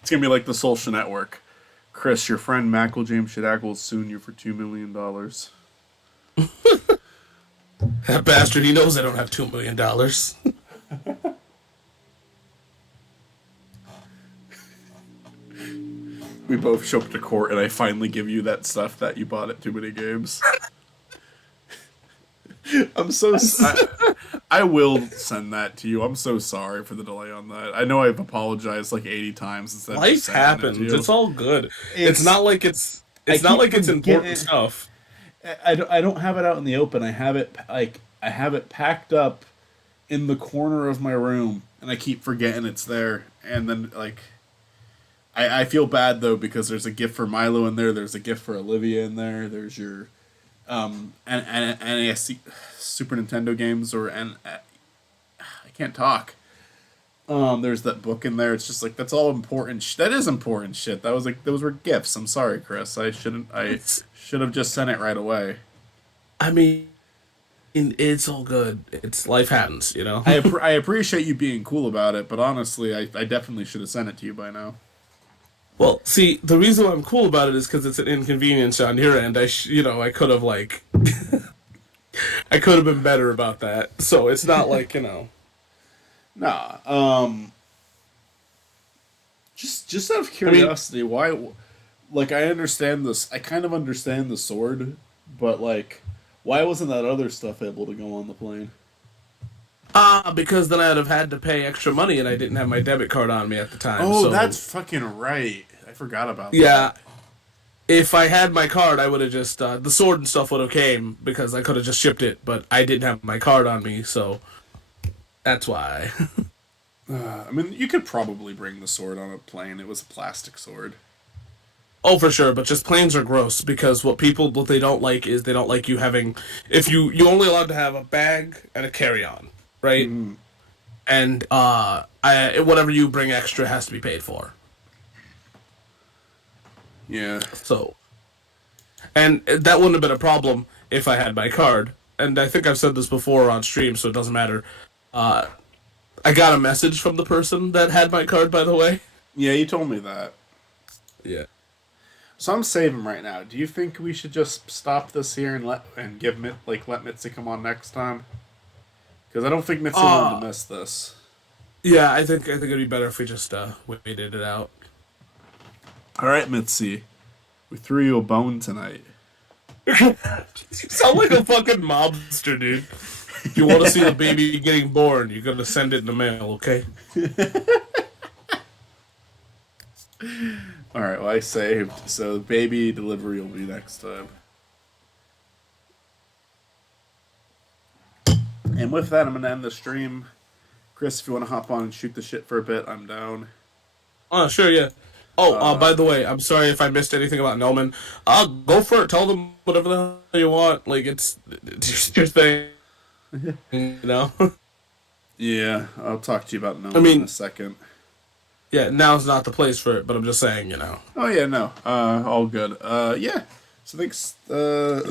It's gonna be like the Social Network. Chris, your friend Mackle James Shadackle will sue you for $2 million. that bastard, he knows I don't have $2 million. We both show up to court, and I finally give you that stuff that you bought at Too Many Games. I'm so I will send that to you. I'm so sorry for the delay on that. I know I've apologized like 80 times instead of Life sending happens. it to you. It's all good. It's not like it's not like it's important stuff. I don't have it out in the open. I have it packed up in the corner of my room, and I keep forgetting it's there. And then like I feel bad though, because there's a gift for Milo in there. There's a gift for Olivia in there. There's your NES Super Nintendo games, I can't talk. There's that book in there. It's just like, that's all important. That is important shit. That was like, those were gifts. I'm sorry, Chris. I should have just sent it right away. I mean, it's all good. It's life happens, you know. I appreciate you being cool about it, but honestly, I definitely should have sent it to you by now. Well, see, the reason why I'm cool about it is because it's an inconvenience on your end. I could have like, I could have been better about that. So it's not like, you know. Nah. Just out of curiosity, why? Like, I understand this. I kind of understand the sword, but like, why wasn't that other stuff able to go on the plane? Because then I'd have had to pay extra money, and I didn't have my debit card on me at the time. Oh, so, that's fucking right. I forgot about that. Yeah. If I had my card, I would have just the sword and stuff would have came, because I could have just shipped it, but I didn't have my card on me, so that's why. I mean, you could probably bring the sword on a plane. It was a plastic sword. Oh, for sure, but just planes are gross, because what they don't like is they don't like you having, if you only allowed to have a bag and a carry-on, right? Mm. And whatever you bring extra has to be paid for. Yeah. So, and that wouldn't have been a problem if I had my card. And I think I've said this before on stream, so it doesn't matter. I got a message from the person that had my card, by the way. Yeah, you told me that. Yeah. So I'm saving right now. Do you think we should just stop this here and let Mitzi come on next time? Because I don't think Mitzi wanted to miss this. Yeah, I think it'd be better if we just waited it out. All right, Mitzi, we threw you a bone tonight. You sound like a fucking mobster, dude. If you want to see the baby getting born, you're gonna send it in the mail, okay? All right, well, I saved, so baby delivery will be next time. And with that, I'm gonna end the stream. Chris, if you want to hop on and shoot the shit for a bit, I'm down. Oh, sure, yeah. Oh, by the way, I'm sorry if I missed anything about Noman. Go for it. Tell them whatever the hell you want. Like, it's your thing. You know? Yeah, I'll talk to you about Noman in a second. Yeah, now's not the place for it, but I'm just saying, you know. Oh, yeah, no. All good. Yeah. So thanks